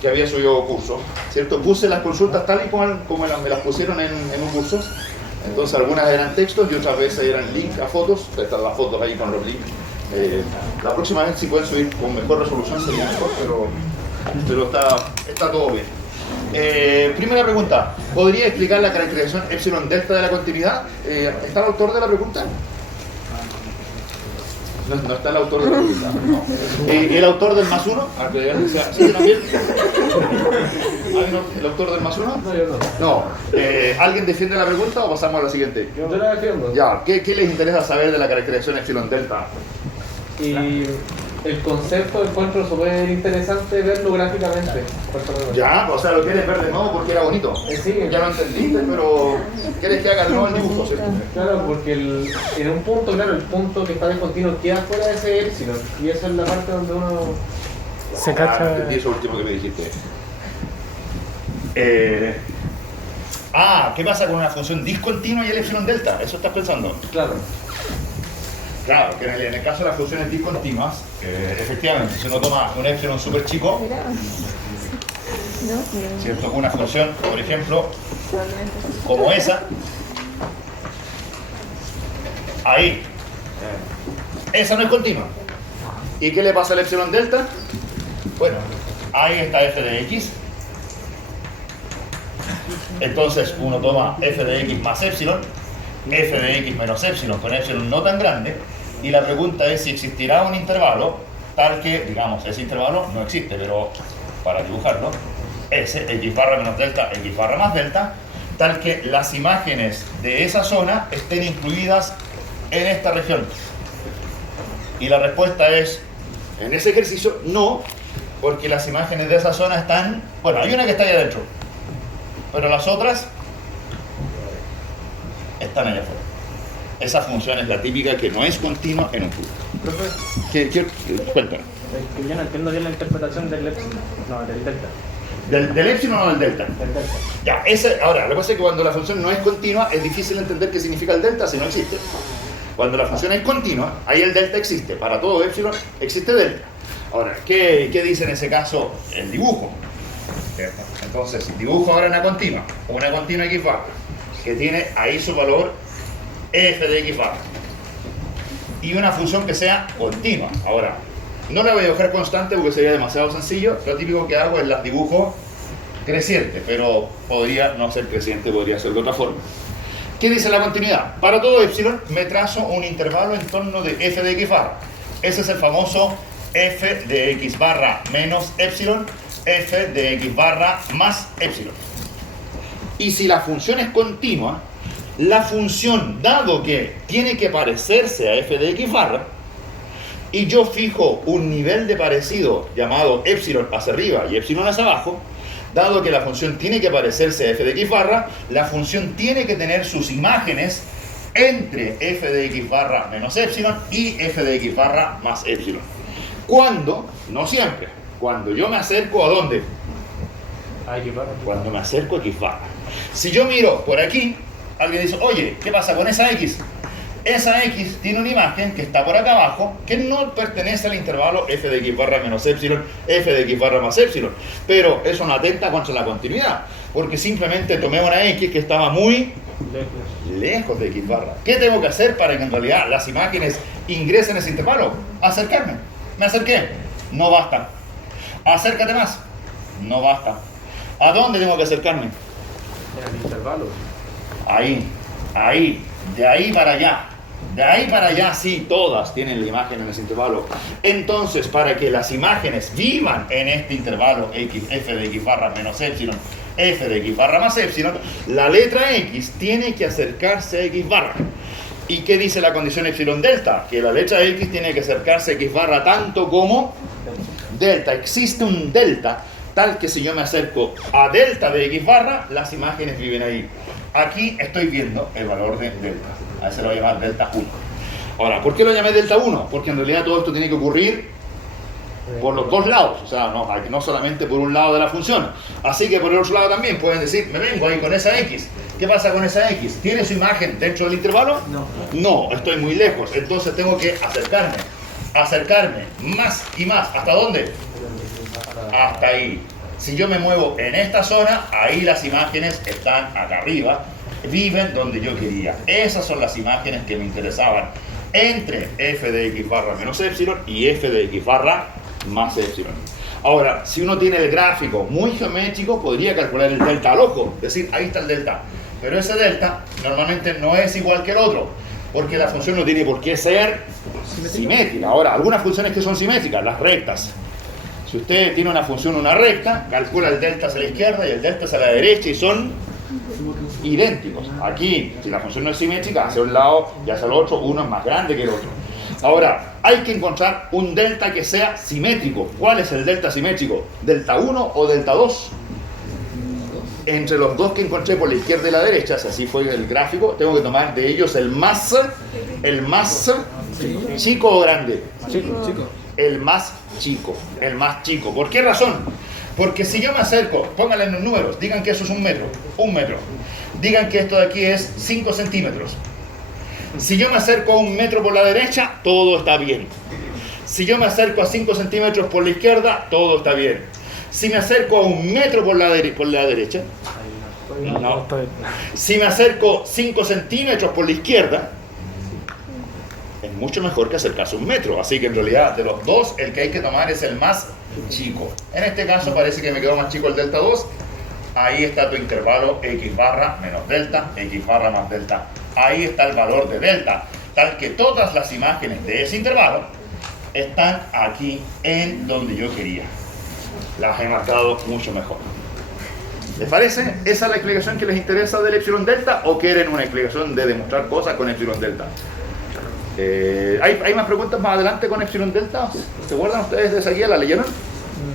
que había subido curso, ¿cierto? Puse las consultas tal y como me las pusieron en un curso. Entonces algunas eran textos y otras veces eran links a fotos. Están las fotos ahí con los links. La próxima vez si pueden subir con mejor resolución sería mejor, pero está todo bien. Primera pregunta, ¿podría explicar la caracterización epsilon delta de la continuidad? ¿Está el autor de la pregunta? No está el autor de la pregunta. No. ¿El autor del más uno? ¿Sí, también? ¿El autor del más uno? No, yo no. No. ¿Alguien defiende la pregunta o pasamos a la siguiente? Yo la defiendo. Ya, ¿qué les interesa saber de la caracterización epsilon delta? Y el concepto encuentro súper interesante verlo gráficamente. Ya, o sea, lo quieres ver de nuevo porque era bonito. Sí. Ya lo entendiste, pero quieres que haga de nuevo el dibujo, ¿cierto? Claro, porque en un punto, claro, el punto que está descontinuo queda fuera de ese epsilon. Y esa es la parte donde uno Se cacha. Entendí eso último que me dijiste. ¿Qué pasa con una función discontinua y el epsilon delta? ¿Eso estás pensando? Claro. Claro, que en el caso de las funciones discontinuas, efectivamente, si uno toma un epsilon súper chico, ¿cierto? Una función, por ejemplo, como esa, ahí, esa no es continua. ¿Y qué le pasa al epsilon delta? Bueno, ahí está f de x. Entonces uno toma f de x más epsilon, f de x menos epsilon con epsilon no tan grande, y la pregunta es si existirá un intervalo tal que, digamos, ese intervalo no existe, pero para dibujarlo, S, x barra menos delta, x barra más delta, tal que las imágenes de esa zona estén incluidas en esta región. Y la respuesta es, en ese ejercicio, no, porque las imágenes de esa zona están, bueno, hay una que está ahí adentro, pero las otras están allá afuera. Esa función es la típica que no es continua en un punto. Cuéntame. Es que yo no entiendo bien la interpretación del epsilon. No, del delta. ¿Del epsilon o del delta? Del delta. Ya, ahora, lo que pasa es que cuando la función no es continua es difícil entender qué significa el delta si no existe. Cuando la función es continua, ahí el delta existe. Para todo epsilon existe delta. Ahora, ¿qué dice en ese caso el dibujo? Entonces, si dibujo ahora una continua x barra, que tiene ahí su valor f de x barra, y una función que sea continua. Ahora, no la voy a dibujar constante porque sería demasiado sencillo. Lo típico que hago es las dibujo creciente, pero podría no ser creciente, podría ser de otra forma. ¿Qué dice la continuidad? Para todo epsilon me trazo un intervalo en torno de f de x barra. Ese es el famoso f de x barra menos epsilon, f de x barra más epsilon. Y si la función es continua, la función, dado que tiene que parecerse a f de x barra, y yo fijo un nivel de parecido llamado epsilon hacia arriba y epsilon hacia abajo, dado que la función tiene que parecerse a f de x barra, la función tiene que tener sus imágenes entre f de x barra menos epsilon y f de x barra más epsilon. ¿Cuándo? No siempre. Cuando yo me acerco a ¿dónde? A x barra. Cuando me acerco a x barra. Si yo miro por aquí, alguien dice, oye, ¿qué pasa con esa x? Esa x tiene una imagen que está por acá abajo, que no pertenece al intervalo f de x barra menos epsilon, f de x barra más epsilon. Pero eso no atenta contra la continuidad, porque simplemente tomé una x que estaba muy lejos de x barra. ¿Qué tengo que hacer para que en realidad las imágenes ingresen a ese intervalo? Acercarme. ¿Me acerqué? No basta. Acércate más. No basta. ¿A dónde tengo que acercarme? En el intervalo. Ahí, de ahí para allá. De ahí para allá, sí, todas tienen la imagen en ese intervalo. Entonces, para que las imágenes vivan en este intervalo x, f de x barra menos epsilon, f de x barra más epsilon, la letra x tiene que acercarse a x barra. ¿Y qué dice la condición epsilon delta? Que la letra x tiene que acercarse a x barra tanto como delta. Existe un delta tal que si yo me acerco a delta de x barra, las imágenes viven ahí. Aquí estoy viendo el valor de delta. A ese lo voy a llamar delta 1. Ahora, ¿por qué lo llamé delta 1? Porque en realidad todo esto tiene que ocurrir por los dos lados. O sea, no solamente por un lado de la función. Así que por el otro lado también pueden decir, me vengo ahí con esa x. ¿Qué pasa con esa x? ¿Tiene su imagen dentro del intervalo? No. No, estoy muy lejos. Entonces tengo que acercarme más y más. ¿Hasta dónde? Hasta ahí. Si yo me muevo en esta zona, ahí las imágenes están acá arriba, viven donde yo quería. Esas son las imágenes que me interesaban entre f de x barra menos epsilon y f de x barra más epsilon. Ahora, si uno tiene el gráfico muy geométrico, podría calcular el delta al ojo, es decir, ahí está el delta. Pero ese delta normalmente no es igual que el otro, porque la función no tiene por qué ser simétrica. Ahora, algunas funciones que son simétricas, las rectas. Si usted tiene una función, una recta, calcula el delta hacia la izquierda y el delta hacia la derecha y son idénticos. Aquí, si la función no es simétrica, hacia un lado y hacia el otro, uno es más grande que el otro. Ahora, hay que encontrar un delta que sea simétrico. ¿Cuál es el delta simétrico? ¿Delta 1 o delta 2? Entre los dos que encontré por la izquierda y la derecha, si así fue el gráfico, tengo que tomar de ellos el más chico o grande. El más chico. ¿Por qué razón? Porque si yo me acerco, pónganle en los números, digan que eso es un metro. Digan que esto de aquí es 5 centímetros. Si yo me acerco a 1 metro por la derecha, todo está bien. Si yo me acerco a 5 centímetros por la izquierda, todo está bien. Si me acerco a 1 metro por la derecha, no. Si me acerco 5 centímetros por la izquierda, es mucho mejor que acercarse a 1 metro. Así que en realidad, de los dos, el que hay que tomar es el más chico. En este caso parece que me quedó más chico el delta 2. Ahí está tu intervalo x barra menos delta, x barra más delta. Ahí está el valor de delta, tal que todas las imágenes de ese intervalo están aquí en donde yo quería. Las he marcado mucho mejor. ¿Les parece? ¿Esa es la explicación que les interesa del epsilon delta o quieren una explicación de demostrar cosas con epsilon delta? ¿Hay más preguntas más adelante con epsilon delta? ¿Se acuerdan ustedes de esa guía? ¿La leyeron?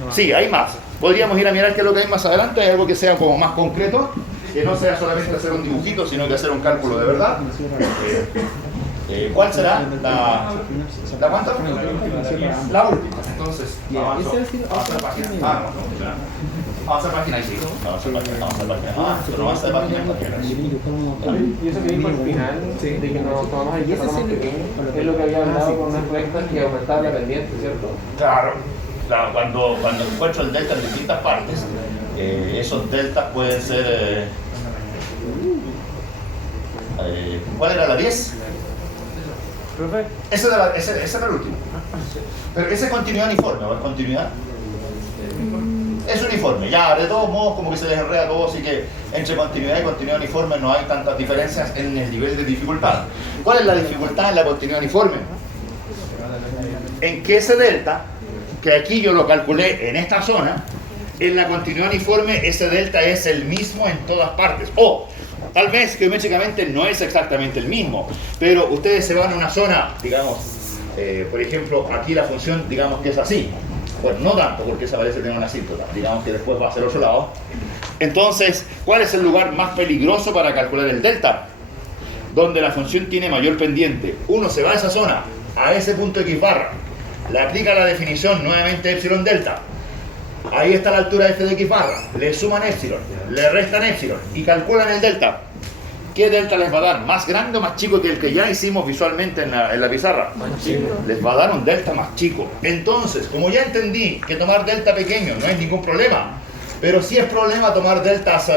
No. Sí, hay más. Podríamos ir a mirar qué es lo que hay más adelante. Hay algo que sea como más concreto, que no sea solamente hacer un dibujito, sino que hacer un cálculo de verdad. ¿Cuál será? ¿La cuánta? La última. Entonces, vamos a la página. Vamos a la página ahí. Vamos a la página. Pero no vamos a la página. Y eso que dijo al final, de que nos tomamos el intervalo más pequeño, es lo que había hablado con unas rectas que aumentaba la pendiente, ¿cierto? Claro. Cuando encuentro el delta en distintas partes, esos deltas pueden ser... ¿cuál era la 10? Profe, Ese era el último. Pero ese es continuidad uniforme, ¿o es continuidad? Es uniforme, ya, de todos modos como que se les enreda todo, así que entre continuidad y continuidad uniforme no hay tantas diferencias en el nivel de dificultad. ¿Cuál es la dificultad en la continuidad uniforme? En que ese delta, que aquí yo lo calculé en esta zona, en la continuidad uniforme ese delta es el mismo en todas partes. O tal vez geométricamente no es exactamente el mismo, pero ustedes se van a una zona, digamos, por ejemplo, aquí la función, digamos que es así. Bueno, no tanto, porque esa parece tener una asíntota. Digamos que después va hacia el otro lado. Entonces, ¿cuál es el lugar más peligroso para calcular el delta? Donde la función tiene mayor pendiente. Uno se va a esa zona, a ese punto x barra, le aplica la definición nuevamente epsilon delta. Ahí está la altura de f de x barra. Le suman epsilon, le restan epsilon y calculan el delta. ¿Qué delta les va a dar? ¿Más grande o más chico que el que ya hicimos visualmente en la pizarra? Más chico. Les va a dar un delta más chico. Entonces, como ya entendí que tomar delta pequeño no es ningún problema, pero sí es problema tomar deltas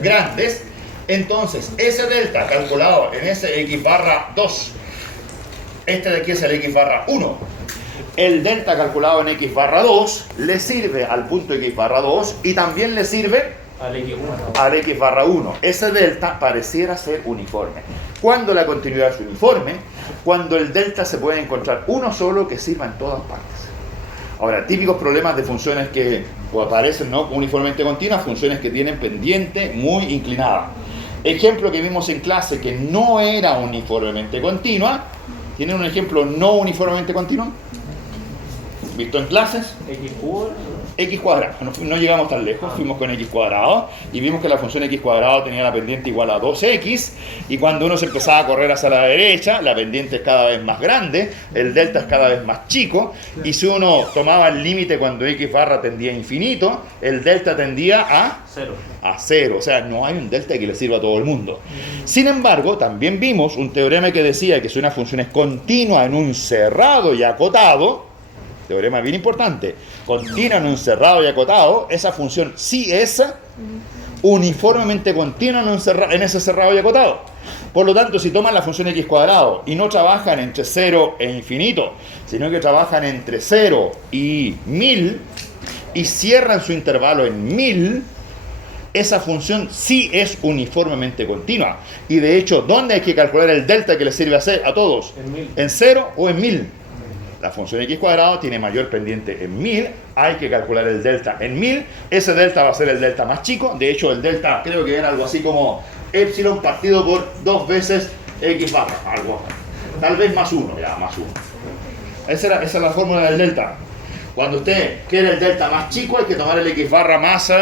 grandes, entonces ese delta calculado en ese x barra 2, este de aquí es el x barra 1, el delta calculado en x barra 2 le sirve al punto x barra 2 y también le sirve al x barra 1. Ese delta pareciera ser uniforme. ¿Cuándo la continuidad es uniforme? Cuando el delta se puede encontrar uno solo que sirva en todas partes. Ahora, típicos problemas de funciones que aparecen no uniformemente continuas, funciones que tienen pendiente muy inclinada. Ejemplo que vimos en clase que no era uniformemente continua. ¿Tienen un ejemplo no uniformemente continuo? ¿Visto en clases? X cubo. X cuadrado, no llegamos tan lejos, fuimos con x cuadrado y vimos que la función x cuadrado tenía la pendiente igual a 2x y cuando uno se empezaba a correr hacia la derecha, la pendiente es cada vez más grande, el delta es cada vez más chico y si uno tomaba el límite cuando x barra tendía a infinito, el delta tendía a cero, o sea, no hay un delta que le sirva a todo el mundo. Sin embargo, también vimos un teorema que decía que si una función es continua en un cerrado y acotado, teorema bien importante, continua en un cerrado y acotado, esa función sí es uniformemente continua en ese cerrado y acotado. Por lo tanto, si toman la función x cuadrado y no trabajan entre 0 e infinito, sino que trabajan entre 0 y 1000 y cierran su intervalo en 1000, esa función sí es uniformemente continua. Y de hecho, ¿dónde hay que calcular el delta que les sirve a todos? En 1000. ¿En 0 o en 1000? La función x cuadrado tiene mayor pendiente en 1000, hay que calcular el delta en 1000, ese delta va a ser el delta más chico, de hecho el delta creo que era algo así como epsilon partido por 2 veces x barra, algo, tal vez más 1, ya, más 1. Esa es la fórmula del delta. Cuando usted quiere el delta más chico hay que tomar el x barra más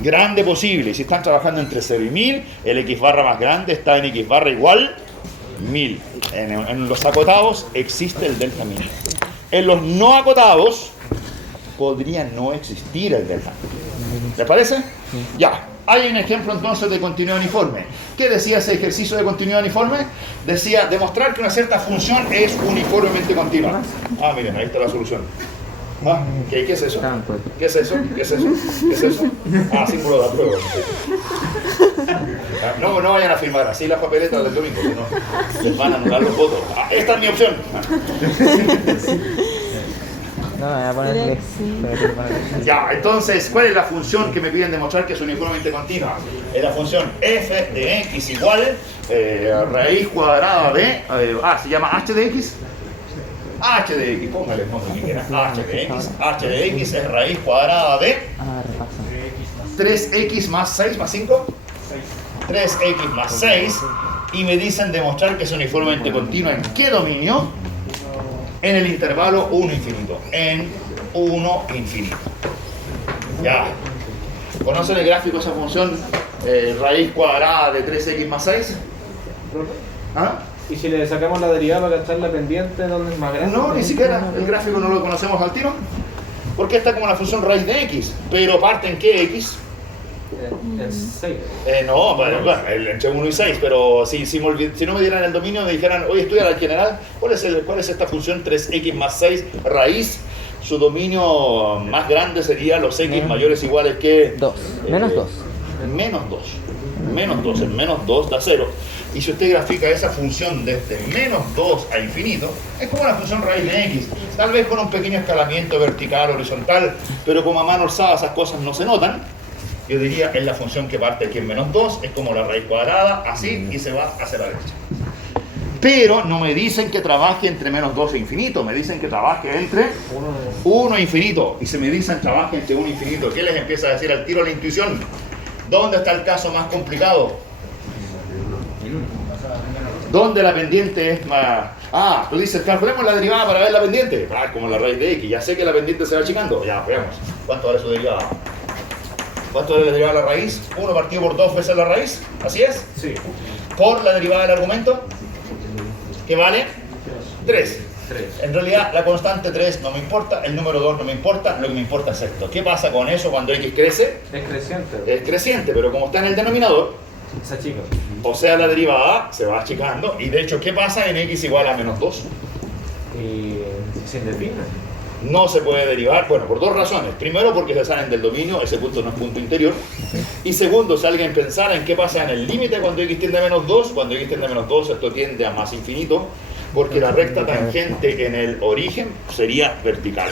grande posible, y si están trabajando entre 0 y 1000, el x barra más grande está en x barra igual 1000. En los acotados existe el delta 1000. En los no acotados podría no existir el delta. ¿Les parece? Ya. Hay un ejemplo entonces de continuidad uniforme. ¿Qué decía ese ejercicio de continuidad uniforme? Decía demostrar que una cierta función es uniformemente continua. Ah, miren, ahí está la solución. Ah, ¿qué es eso? ¿Qué es eso? ¿Qué es eso? ¿Qué es eso? Ah, símbolo de apruebo. No vayan a firmar así las papeletas del domingo, si no les van a anular los votos. Ah, esta es mi opción. No, voy a poner Lex. Ya, entonces, ¿cuál es la función que me piden demostrar que es uniformemente continua? Es la función f de x igual raíz cuadrada de... se llama h de x. H de x, póngale el nombre que quiera. H de x es raíz cuadrada de 3x más 6 más 5. 3x más 6. Y me dicen demostrar que es uniformemente continua. ¿En qué dominio? En el intervalo 1 infinito. En 1 infinito. Ya. ¿Conocen el gráfico de esa función raíz cuadrada de 3x más 6? ¿Ah? ¿Y si le sacamos la derivada para cachar la pendiente, dónde es más grande? No, ni siquiera. El gráfico no lo conocemos al tiro. Porque está como la función raíz de x. Pero parte en qué x. En 6. No, bueno, entre 1 y 6. Pero si no me dieran el dominio, me dijeran, oye, estudia al general, ¿cuál es esta función 3x más 6 raíz? Su dominio más grande sería los x mayores o iguales que... 2. Menos 2. Menos 2. Menos 2. El menos 2 da 0. Y si usted grafica esa función desde menos 2 a infinito, es como la función raíz de x. Tal vez con un pequeño escalamiento vertical, horizontal, pero como a mano alzada esas cosas no se notan. Yo diría, es la función que parte aquí en menos 2, es como la raíz cuadrada, así, y se va hacia la derecha. Pero no me dicen que trabaje entre menos 2 e infinito, me dicen que trabaje entre 1 e infinito. Y si me dicen trabaje entre 1 e infinito, ¿qué les empieza a decir al tiro la intuición? ¿Dónde está el caso más complicado? ¿Dónde la pendiente es más...? Ah, tú dices, calculemos la derivada para ver la pendiente. Ah, como la raíz de x, ya sé que la pendiente se va achicando. Ya, veamos. ¿Cuánto vale su derivada? ¿Cuánto vale la derivada de la raíz? 1 partido por 2 veces la raíz. ¿Así es? Sí. Por la derivada del argumento, ¿qué vale? 3. En realidad, la constante 3 no me importa, el número 2 no me importa, lo que me importa es esto. ¿Qué pasa con eso cuando x crece? Es creciente. Es creciente, pero como está en el denominador, Esa chica. o sea, la derivada se va achicando. Y de hecho, ¿qué pasa en x igual a menos 2? Y se indefine. No se puede derivar, bueno, por 2 razones. Primero, porque se salen del dominio, ese punto no es punto interior. Y segundo, si alguien pensara en qué pasa en el límite cuando x tiende a menos 2, cuando x tiende a menos 2, esto tiende a más infinito, porque la recta tangente en el origen sería vertical,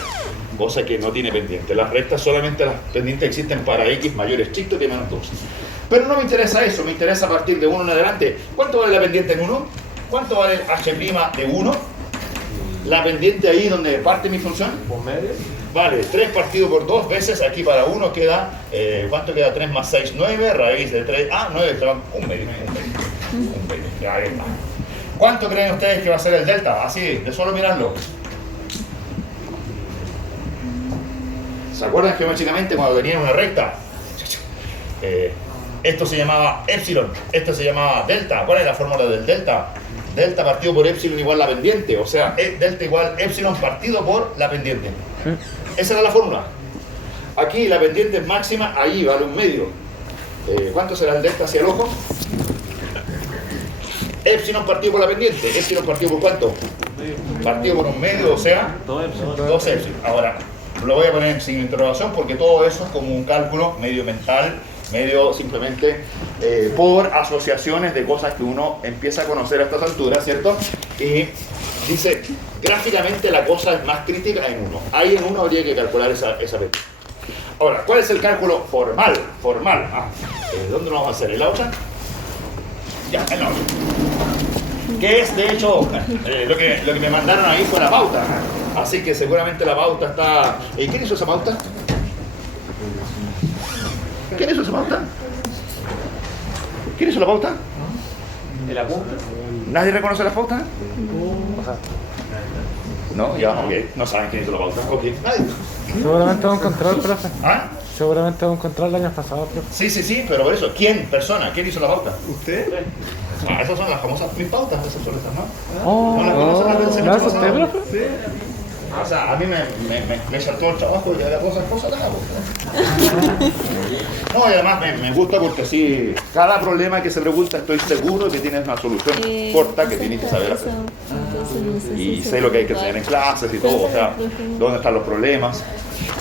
cosa que no tiene pendiente. Las rectas solamente las pendientes existen para x mayor estricto que menos 2. Pero no me interesa eso, me interesa a partir de 1 en adelante. ¿Cuánto vale la pendiente en 1? ¿Cuánto vale h' de 1? La pendiente ahí donde parte mi función. ¿Por medio? Vale, 3 partido por 2 veces, aquí para 1 queda, ¿cuánto queda? 3 más 6, 9, raíz de 3, 9, se van un medio. Ya, ahí está. ¿Cuánto creen ustedes que va a ser el delta? Así, de solo mirarlo. ¿Se acuerdan geométricamente cuando tenían una recta? Esto se llamaba epsilon, esto se llamaba delta. ¿Cuál es la fórmula del delta? Delta partido por epsilon igual la pendiente, o sea, delta igual epsilon partido por la pendiente. Esa era la fórmula. Aquí la pendiente es máxima, ahí vale un medio. ¿Cuánto será el delta hacia el ojo? Epsilon partido por la pendiente. ¿Epsilon partido por cuánto? partido por un medio, o sea, 2 epsilon. Ahora, lo voy a poner en signo de interrogación porque todo eso es como un cálculo medio mental, medio simplemente por asociaciones de cosas que uno empieza a conocer a estas alturas, ¿cierto? Y dice, gráficamente la cosa es más crítica en 1. Ahí en 1 habría que calcular esa P. Ahora, ¿cuál es el cálculo formal? ¿Dónde lo vamos a hacer? ¿En la otra? Ya, en la otra. Que es, de hecho, lo que me mandaron ahí fue la pauta. Así que seguramente la pauta está... ¿Quién hizo esa pauta? ¿Quién hizo esa pauta? ¿Quién hizo la pauta? ¿El apunte? ¿Nadie reconoce la pauta? No, ya, ok. No saben quién hizo la pauta. Ok, nadie. Seguramente va a encontrar, profe. ¿Ah? Seguramente va a encontrar el año pasado, profe. Sí, pero por eso, ¿quién? Persona, ¿quién hizo la pauta? ¿Usted? Esas son las famosas mis pautas, esas son esas, ¿no? Oh, ¿No las conocen las del ¿no semestre es usted, pasado? profe? O sea, a mí me saltó el trabajo y había cosas la hago. No, y además me gusta porque así, cada problema que se pregunta estoy seguro que tienes una solución corta que tienes que saber hacer. Y sé lo que hay que hacer en clases y todo, o sea, dónde están los problemas.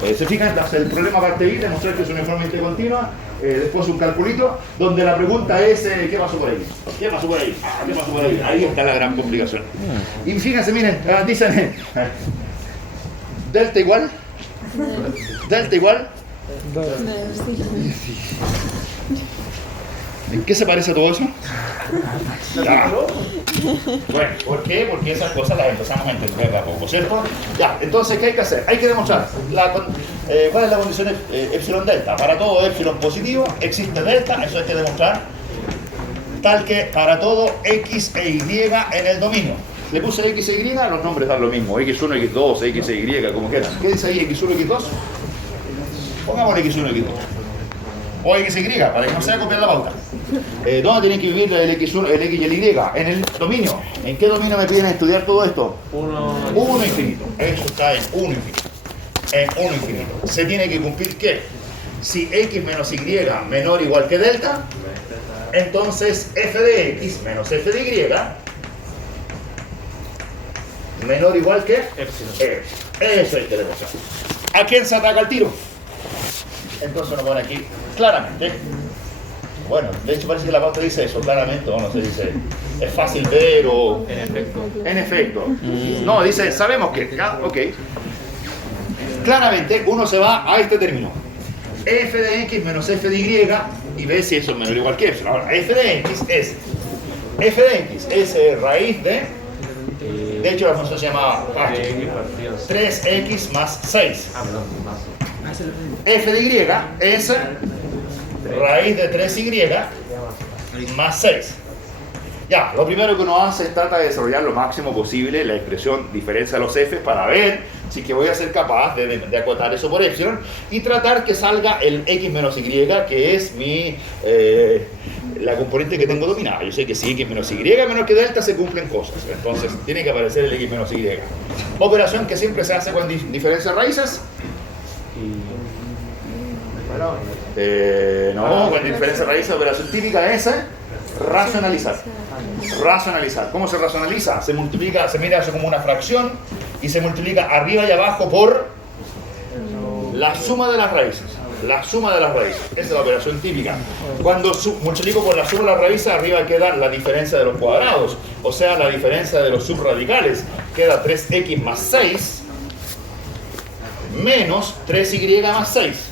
Se fijan, el problema parte ahí, demostrar que es una uniforme continua, después un calculito, donde la pregunta es, ¿qué pasó por ahí? ¿Qué pasó por ahí? ¿Qué pasó por ahí? Ahí está la gran complicación. Y fíjense, miren, dicen, delta igual, ¿en qué se parece todo eso? Ya. Bueno, ¿por qué? Porque esas cosas las empezamos a entender de a poco, ¿cierto? Ya, entonces, ¿qué hay que hacer? Hay que demostrar cuál es la condición epsilon delta. Para todo epsilon positivo existe delta, eso hay que demostrar, tal que para todo x e y en el dominio. Le puse x e y, los nombres dan lo mismo, x1, x2, x e y, como quieran. ¿Qué dice ahí x1, x2? Pongamos x1, x2. O XY, para que no sea copiar la pauta. ¿Dónde tienen que vivir el X1, el X y el Y? En el dominio. ¿En qué dominio me piden estudiar todo esto? 1 infinito. Eso está en 1 infinito. En 1 infinito. Se tiene que cumplir que si X menos Y menor o igual que delta, entonces f de X menos f de Y menor o igual que epsilon. Eso hay que demostrar. ¿A quién se ataca el tiro? Entonces uno pone aquí claramente. Bueno, de hecho parece que la pauta dice eso, claramente, o no se dice, es fácil ver o... En efecto. No, dice, sabemos que, ok. Claramente uno se va a este término. F de X menos F de Y ve si eso es menor o igual que eso. Ahora, F de X es raíz de hecho la función se llama 3X más 6. F de Y es raíz de 3Y más 6. Ya, lo primero que uno hace es trata de desarrollar lo máximo posible la expresión diferencia de los F para ver si que voy a ser capaz de acotar eso por epsilon y tratar que salga el X menos Y, que es la componente que tengo dominada. Yo sé que si X menos Y menor que delta se cumplen cosas, entonces tiene que aparecer el X menos Y. Operación que siempre se hace con diferencias raíces. No, con diferencia raíz, la operación típica es racionalizar. ¿Cómo se racionaliza? Se multiplica, se mira eso como una fracción y se multiplica arriba y abajo por la suma de las raíces. Esa es la operación típica. Cuando multiplico por la suma de las raíces, arriba queda la diferencia de los cuadrados, o sea, la diferencia de los subradicales. Queda 3x más 6 menos 3y más 6.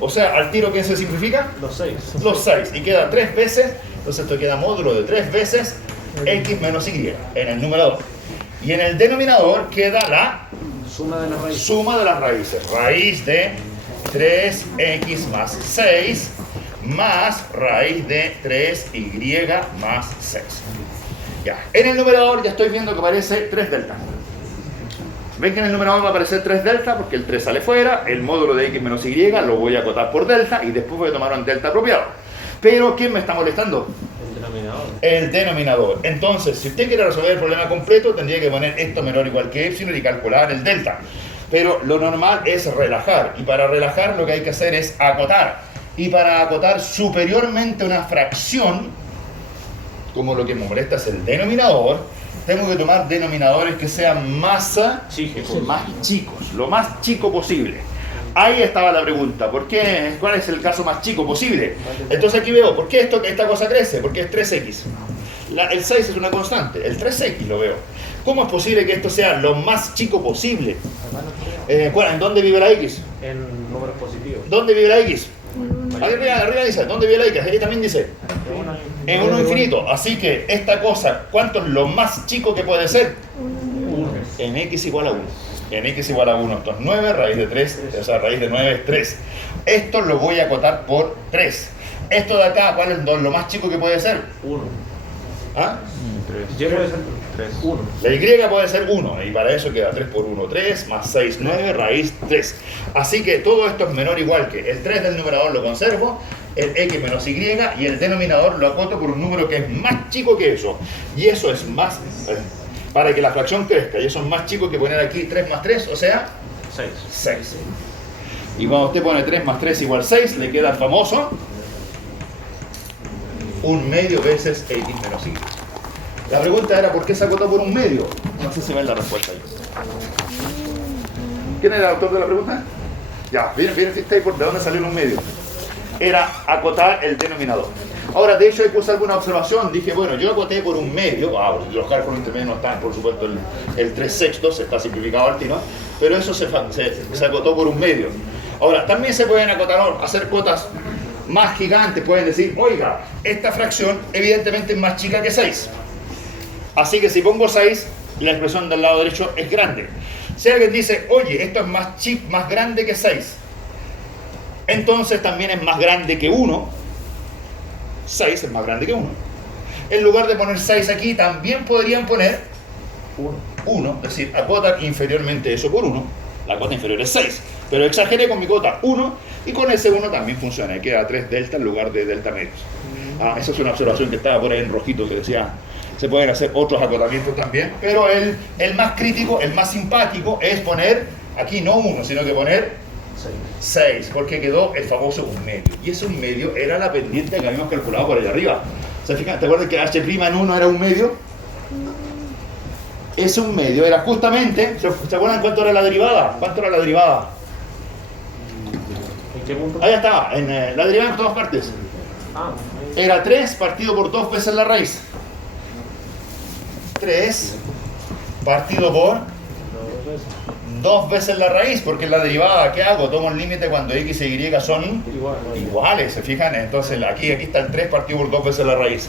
O sea, al tiro, ¿quién se simplifica? Los 6. Los 6. Y queda 3 veces, entonces esto queda módulo de 3 veces x menos y en el numerador. Y en el denominador queda la suma de las raíces. Raíz de 3x más 6 más raíz de 3y más 6. Ya. En el numerador ya estoy viendo que aparece 3 delta. Ven que en el numerador va a aparecer 3 delta porque el 3 sale fuera, el módulo de x menos y lo voy a acotar por delta y después voy a tomar un delta apropiado. Pero ¿quién me está molestando? El denominador. Entonces, si usted quiere resolver el problema completo, tendría que poner esto menor o igual que epsilon y calcular el delta. Pero lo normal es relajar, y para relajar lo que hay que hacer es acotar. Y para acotar superiormente una fracción, como lo que me molesta es el denominador, tengo que tomar denominadores que sean más chicos, lo más chico posible. Ahí estaba la pregunta, ¿por qué? ¿Cuál es el caso más chico posible? Entonces aquí veo, ¿por qué esta cosa crece? Porque es 3x. El 6 es una constante, el 3x lo veo. ¿Cómo es posible que esto sea lo más chico posible? ¿En dónde vive la x? En números positivos. ¿Dónde vive la x? Arriba dice, ¿dónde vive la x? Ahí también dice, en 1 infinito. Así que esta cosa, ¿cuánto es lo más chico que puede ser? 1. En x igual a 1. En x igual a 1, esto es 9, raíz de 3, o sea, raíz de 9 es 3. Esto lo voy a acotar por 3. Esto de acá, ¿cuál es lo más chico que puede ser? 1. ¿Ah? 3. Y puede ser 3. 1. La y puede ser 1, y para eso queda 3 por 1, 3, más 6, 9, raíz 3. Así que todo esto es menor o igual que el 3 del numerador lo conservo, el x menos y, y el denominador lo acoto por un número que es más chico que eso. Y eso es más... para que la fracción crezca, y eso es más chico que poner aquí 3 más 3, o sea 6. Y cuando usted pone 3 más 3 igual 6, le queda el famoso 1/2 veces x menos y. La pregunta era, ¿por qué se acotó por 1/2? No sé si ven la respuesta ahí. ¿Quién era el autor de la pregunta? Ya, miren por de dónde salió el 1/2. Era acotar el denominador. Ahora, de hecho, puse alguna observación. Dije, bueno, yo acoté por 1/2. Los cálculos intermedios no están, por supuesto, el 3/6, está simplificado al tiro, pero eso se acotó por 1/2. Ahora, también se pueden acotar, hacer cotas más gigantes. Pueden decir, oiga, esta fracción evidentemente es más chica que 6. Así que si pongo 6, la expresión del lado derecho es grande. Si alguien dice, oye, esto es más grande que 6, entonces también es más grande que 1. 6 es más grande que 1. En lugar de poner 6 aquí, también podrían poner 1. Es decir, acotar inferiormente eso por 1. La cota inferior es 6. Pero exageré con mi cota 1 y con ese 1 también funciona. Y queda 3 delta en lugar de delta medios. Esa es una observación que estaba por ahí en rojito que decía, se pueden hacer otros acotamientos también. Pero el más crítico, el más simpático es poner, aquí no 1, sino que poner 6, porque quedó el famoso 1/2. Y ese 1/2 era la pendiente que habíamos calculado por allá arriba. ¿Se fijan? ¿Te acuerdas que h' en 1 era 1/2? Ese 1/2 era justamente, ¿se acuerdan cuánto era la derivada? ¿Cuánto era la derivada? ¿En qué punto? Ahí está, en la derivada en todas partes. Era 3 partido por 2 veces la raíz. 3 partido por 2 veces la raíz, porque en la derivada, ¿qué hago? Tomo el límite cuando x e y son iguales, ¿se fijan? Entonces aquí está el 3 partido por 2 veces la raíz,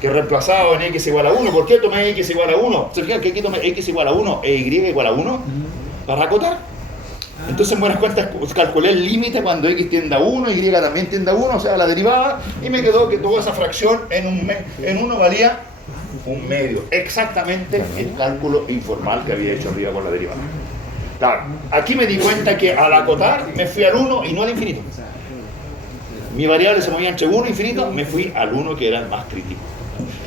que reemplazado en x igual a 1. ¿Por qué tomé x igual a 1? ¿Se fijan que aquí tomé x igual a 1 e y igual a 1? Para acotar. Entonces, en buenas cuentas, calculé el límite cuando x tiende a 1, y también tiende a 1, o sea, la derivada, y me quedó que toda esa fracción en 1 valía 1/2. Exactamente el cálculo informal que había hecho arriba con la derivada. Claro, aquí me di cuenta que al acotar me fui al 1 y no al infinito. Mi variable se movía entre 1 e infinito, me fui al 1 que era el más crítico.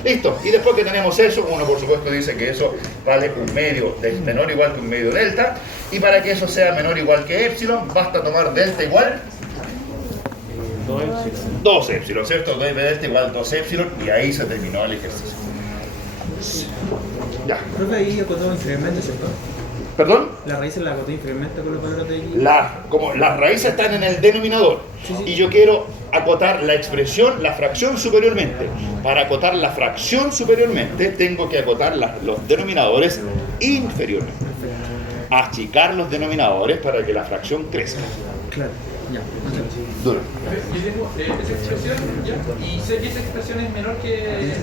Listo, y después que tenemos eso, uno por supuesto dice que eso vale 1/2 de menor o igual que 1/2 delta, y para que eso sea menor o igual que epsilon, basta tomar delta igual 2 epsilon, ¿cierto? 2 de delta igual 2 epsilon, y ahí se terminó el ejercicio. Ya. Creo que ahí acotó inferiormente, ¿cierto? ¿Perdón? La raíz la acotó inferiormente con los valores de x. Como las raíces están en el denominador, y yo quiero acotar la expresión, la fracción superiormente. Para acotar la fracción superiormente, tengo que acotar los denominadores inferiormente. Achicar los denominadores para que la fracción crezca. Claro, ya. Duro. Yo tengo esa expresión, ¿ya? Y sé que esa expresión es menor que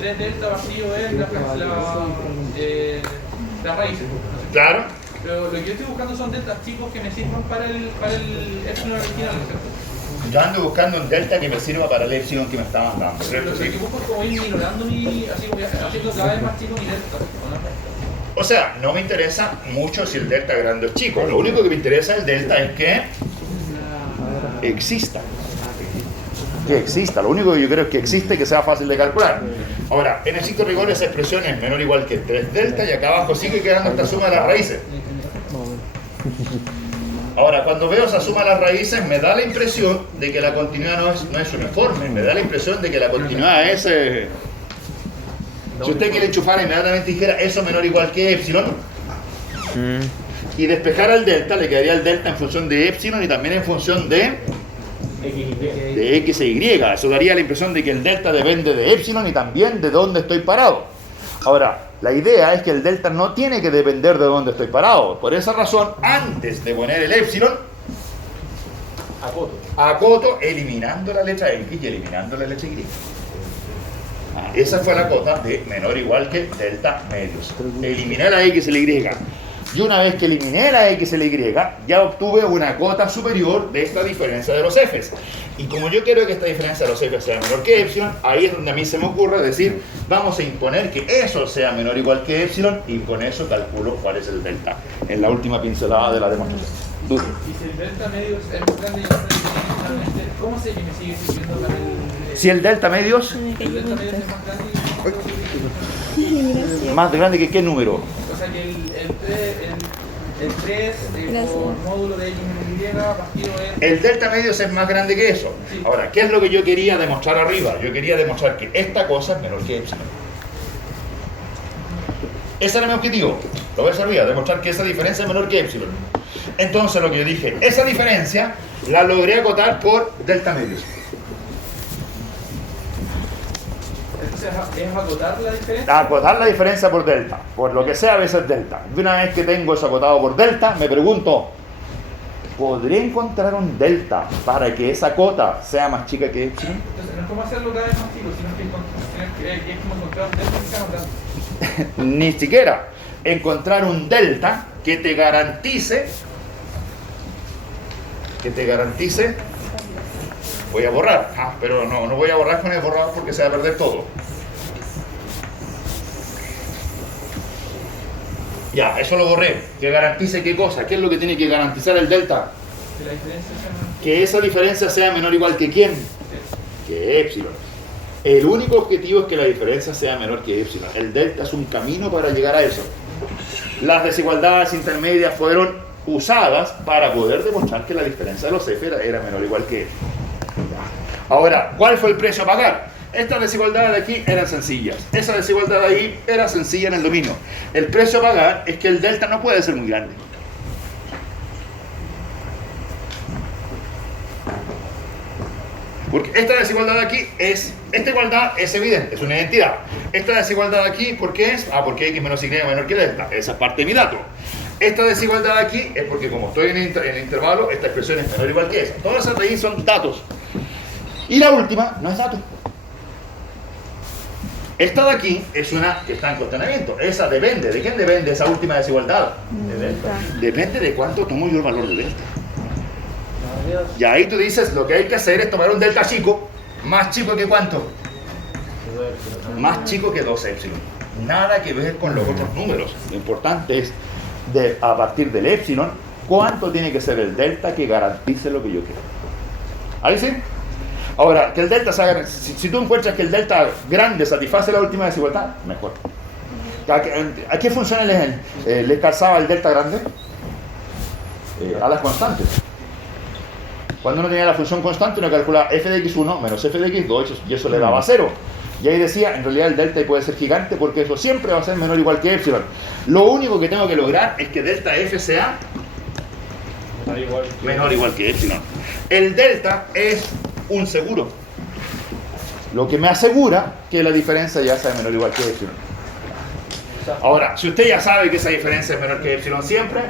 3 delta vacío es las raíces. Claro. Pero lo que yo estoy buscando son deltas chicos que me sirvan para el epsilon original, ¿cierto? Yo ando buscando un delta que me sirva para el epsilon que me estaban dando. Pero lo que busco es como ir minorando así como haciendo cada vez más chico mi delta, ¿no? O sea, no me interesa mucho si el delta grande es chico. Lo único que me interesa del delta es que exista. Que exista. Lo único que yo creo es que existe y que sea fácil de calcular. Ahora, en estricto rigor esa expresión es menor o igual que 3 delta, y acá abajo sigue quedando esta suma de las raíces. Ahora, cuando veo esa suma de las raíces, me da la impresión de que la continuidad no es uniforme. Me da la impresión de que la continuidad es Si usted quiere enchufar inmediatamente dijera eso menor o igual que epsilon y despejar al delta, le quedaría el delta en función de epsilon y también en función de x e y. Eso daría la impresión de que el delta depende de epsilon y también de dónde estoy parado. Ahora, la idea es que el delta no tiene que depender de dónde estoy parado. Por esa razón, antes de poner el epsilon, acoto eliminando la letra x y eliminando la letra y. Esa fue la cota de menor o igual que delta medios. Eliminé la x y la y. Y una vez que eliminé la x y la y, ya obtuve una cota superior de esta diferencia de los f's. Y como yo quiero que esta diferencia de los f's sea menor que epsilon, ahí es donde a mí se me ocurre decir, vamos a imponer que eso sea menor o igual que epsilon, y con eso calculo cuál es el delta. En la última pincelada de la demostración. Y si el delta medios es más grande, ¿cómo se sigue sirviendo para el... Si el delta medios... El delta medios es más grande... ¿Más grande que qué número? O sea que el 3 por módulo de x menos y partido en... El delta medios es más grande que eso. Sí. Ahora, ¿qué es lo que yo quería demostrar arriba? Yo quería demostrar que esta cosa es menor que epsilon. Ese era mi objetivo. Lo ves arriba, demostrar que esa diferencia es menor que epsilon. Entonces lo que yo dije, esa diferencia la logré acotar por delta medios. Entonces es acotar la diferencia. Acotar la diferencia por delta, por lo que sea a veces delta. Y una vez que tengo eso acotado por delta, me pregunto, ¿podría encontrar un delta para que esa cota sea más chica que epsilon? Entonces no es como hacerlo cada vez más chico, sino que es como encontrar un delta que sea más grande. Ni siquiera encontrar un delta que te garantice, voy a borrar, pero no voy a borrar con el borrador porque se va a perder todo. Ya, eso lo borré. Que garantice qué cosa, qué es lo que tiene que garantizar el delta. Que la diferencia sea... Que esa diferencia sea menor o igual que quién, que epsilon. El único objetivo es que la diferencia sea menor que epsilon. El delta es un camino para llegar a eso. Las desigualdades intermedias fueron usadas para poder demostrar que la diferencia de los f era menor o igual que epsilon. Ahora, ¿cuál fue el precio a pagar? Estas desigualdades de aquí eran sencillas. Esa desigualdad de ahí era sencilla en el dominio. El precio a pagar es que el delta no puede ser muy grande. Porque esta desigualdad de aquí esta igualdad es evidente, es una identidad. Esta desigualdad de aquí, ¿por qué es? Porque x menos y menor que delta. Esa es parte de mi dato. Esta desigualdad de aquí es porque como estoy en el intervalo, esta expresión es menor o igual que esa. Todas esas de ahí son datos. Y la última no es dato. Esta de aquí es una que está en cuestionamiento. Esa depende. ¿De quién depende esa última desigualdad? De delta. Depende de cuánto tomo yo el valor de delta. Y ahí tú dices, lo que hay que hacer es tomar un delta chico. ¿Más chico que cuánto? Más chico que 2 epsilon. Nada que ver con los otros números. Lo importante es, a partir del epsilon, cuánto tiene que ser el delta que garantice lo que yo quiero. ¿Ahí sí? Ahora, que el delta sea, si tú encuentras que el delta grande satisface la última desigualdad, mejor. ¿A qué funciones les calzaba el delta grande? A las constantes. Cuando uno tenía la función constante, uno calculaba f de x1 menos f de x2 y eso le daba 0. Y ahí decía, en realidad el delta puede ser gigante porque eso siempre va a ser menor o igual que epsilon. Lo único que tengo que lograr es que delta f sea menor o igual que epsilon. El delta es un seguro. Lo que me asegura que la diferencia ya sea menor o igual que epsilon. Ahora, si usted ya sabe que esa diferencia es menor que epsilon siempre,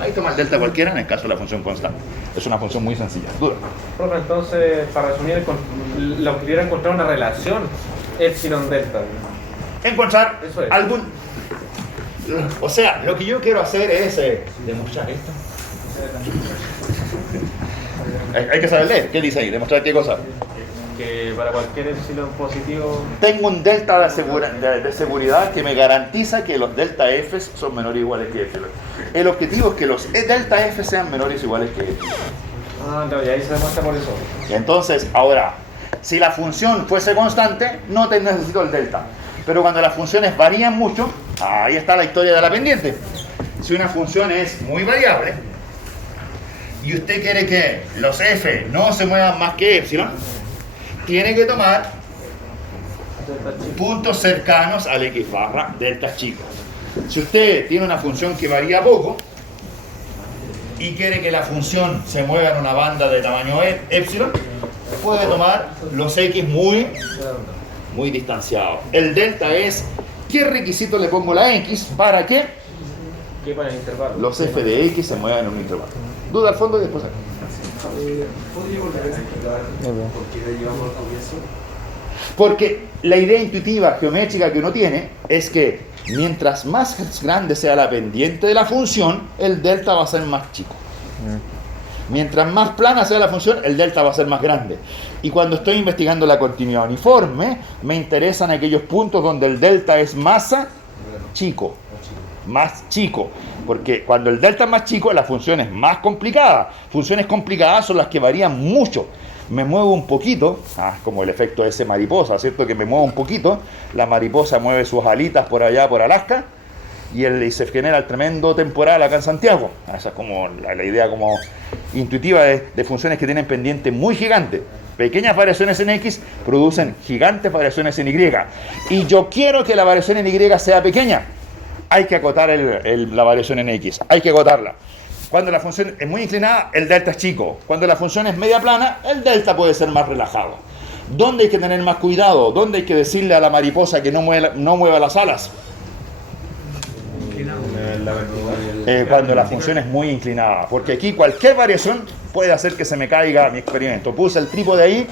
ahí toma el delta cualquiera en el caso de la función constante. Es una función muy sencilla, dura. Profe, entonces, para resumir, lo que quiero encontrar una relación epsilon-delta. Encontrar Eso es. algún... O sea, lo que yo quiero hacer es demostrar esto. Hay que saber leer. ¿Qué dice ahí? ¿Demostrar qué cosa? Que para cualquier epsilon positivo... Tengo un delta de seguridad que me garantiza que los delta f son menores o iguales que epsilon. El objetivo es que los delta f sean menores o iguales que epsilon. No, y ahí se demuestra por eso. Entonces, ahora, si la función fuese constante, no necesito el delta. Pero cuando las funciones varían mucho, ahí está la historia de la pendiente. Si una función es muy variable y usted quiere que los f no se muevan más que epsilon, tiene que tomar puntos cercanos al X barra delta chico. Si usted tiene una función que varía poco y quiere que la función se mueva en una banda de tamaño epsilon, puede tomar los X muy distanciados. El delta es, ¿qué requisito le pongo a la X para que los f de X se muevan en un intervalo? Duda al fondo y después aquí. ¿Podría volver a explicar por qué derivamos al comienzo? Porque la idea intuitiva geométrica que uno tiene es que mientras más grande sea la pendiente de la función, el delta va a ser más chico. Mientras más plana sea la función, el delta va a ser más grande. Y cuando estoy investigando la continuidad uniforme, me interesan aquellos puntos donde el delta es más chico. Porque cuando el delta es más chico, la función es más complicada. Funciones complicadas son las que varían mucho. Me muevo un poquito, como el efecto de ese mariposa, ¿cierto? Que me muevo un poquito, la mariposa mueve sus alitas por allá, por Alaska, y se genera el tremendo temporal acá en Santiago. Esa es como la idea como intuitiva de funciones que tienen pendiente muy gigante. Pequeñas variaciones en X producen gigantes variaciones en Y. Y yo quiero que la variación en Y sea pequeña. Hay que acotar la variación en X, hay que acotarla. Cuando la función es muy inclinada, el delta es chico. Cuando la función es media plana, el delta puede ser más relajado. ¿Dónde hay que tener más cuidado? ¿Dónde hay que decirle a la mariposa que no mueva las alas? Cuando la función es muy inclinada. Porque aquí cualquier variación puede hacer que se me caiga mi experimento. Puse el trípode ahí.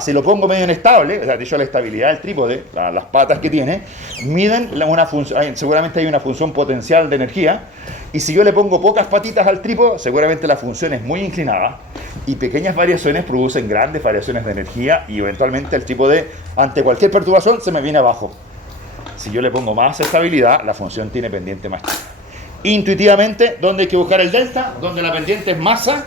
Si lo pongo medio inestable, o sea, dicho la estabilidad del trípode, las patas que tiene, miden una función. Seguramente hay una función potencial de energía. Y si yo le pongo pocas patitas al trípode, seguramente la función es muy inclinada. Y pequeñas variaciones producen grandes variaciones de energía. Y eventualmente el trípode, ante cualquier perturbación, se me viene abajo. Si yo le pongo más estabilidad, la función tiene pendiente más chica. Intuitivamente, ¿dónde hay que buscar el delta? Donde la pendiente es masa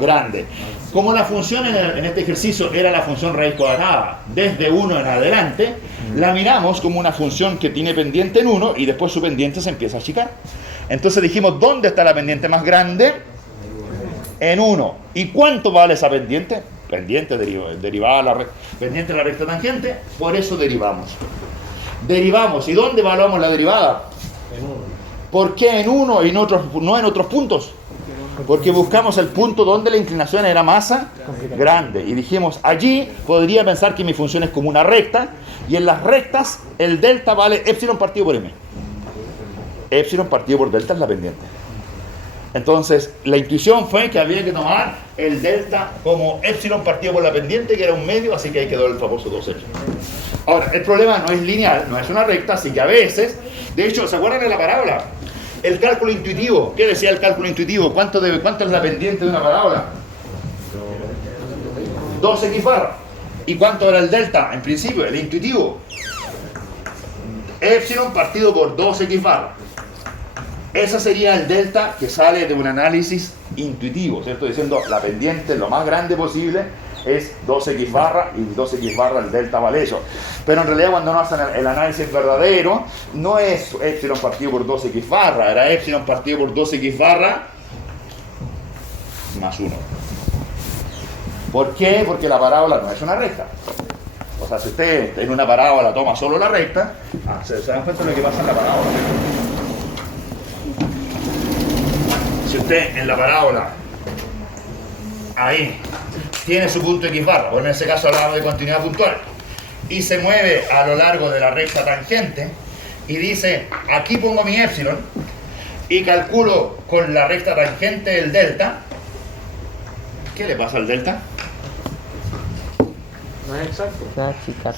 grande. Como la función en este ejercicio era la función raíz cuadrada desde 1 en adelante, la miramos como una función que tiene pendiente en 1 y después su pendiente se empieza a achicar. Entonces dijimos, ¿dónde está la pendiente más grande? En 1. ¿Y cuánto vale esa pendiente? Pendiente derivada pendiente de la recta tangente, por eso derivamos. Derivamos. ¿Y dónde evaluamos la derivada? En 1. ¿Por qué en 1 y no en otros puntos? Porque buscamos el punto donde la inclinación era masa grande. Y dijimos, allí podría pensar que mi función es como una recta. Y en las rectas, el delta vale epsilon partido por m. Epsilon partido por delta es la pendiente. Entonces, la intuición fue que había que tomar el delta como epsilon partido por la pendiente, que era un medio, así que ahí quedó el famoso 2 epsilon. Ahora, el problema no es lineal, no es una recta, así que a veces, de hecho, ¿se acuerdan de la parábola? El cálculo intuitivo, ¿qué decía el cálculo intuitivo? ¿Cuánto es la pendiente de una parábola? 2x barra. ¿Y cuánto era el delta? En principio, el intuitivo. Epsilon partido por 2x barra. Ese sería el delta que sale de un análisis intuitivo, ¿cierto? Diciendo la pendiente lo más grande posible es 2x barra y 2x barra el delta vale eso. Pero en realidad cuando uno hace el análisis verdadero, no es epsilon partido por 2x barra, era epsilon partido por 2x barra más 1. ¿Por qué? Porque la parábola no es una recta. O sea, si usted en una parábola toma solo la recta, ¿se dan cuenta de lo que pasa en la parábola? Si usted en la parábola, ahí, tiene su punto X barra, o en ese caso hablamos de continuidad puntual, y se mueve a lo largo de la recta tangente, y dice, aquí pongo mi epsilon, y calculo con la recta tangente el delta, ¿qué le pasa al delta? No es exacto.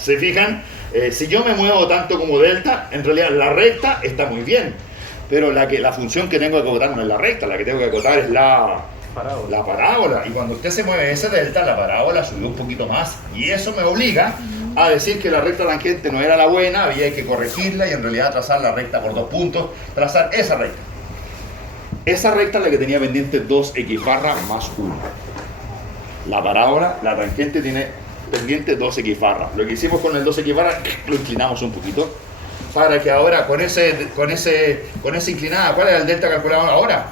¿Se fijan? Si yo me muevo tanto como delta, en realidad la recta está muy bien. Pero la función que tengo que acotar no es la recta, la que tengo que acotar es la parábola. Y cuando usted se mueve ese delta, la parábola subió un poquito más. Y eso me obliga a decir que la recta tangente no era la buena, había que corregirla y en realidad trazar la recta por 2 puntos, trazar esa recta. Esa recta es la que tenía pendiente 2x barra más 1. La parábola, la tangente tiene pendiente 2x barra. Lo que hicimos con el 2x barra, lo inclinamos un poquito. Para que ahora con esa inclinada, ¿cuál es el delta calculado ahora?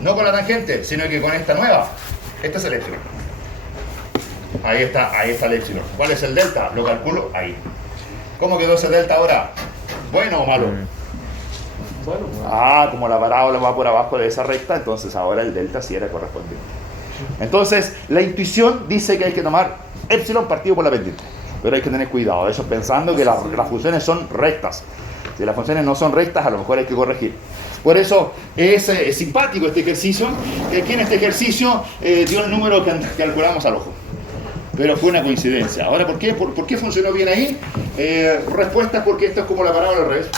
No con la tangente, sino que con esta nueva. Este es el epsilon. Ahí está el epsilon. ¿Cuál es el delta? Lo calculo ahí. ¿Cómo quedó ese delta ahora? ¿Bueno o malo? Bueno, Como la parábola va por abajo de esa recta, entonces ahora el delta sí era correspondiente. Entonces, la intuición dice que hay que tomar epsilon partido por la pendiente. Pero hay que tener cuidado, eso pensando que las funciones son rectas. Si las funciones no son rectas, a lo mejor hay que corregir. Por eso es simpático este ejercicio, que aquí en este ejercicio dio el número que calculamos al ojo. Pero fue una coincidencia. Ahora, ¿por qué funcionó bien ahí? Respuesta es porque esto es como la parábola al revés.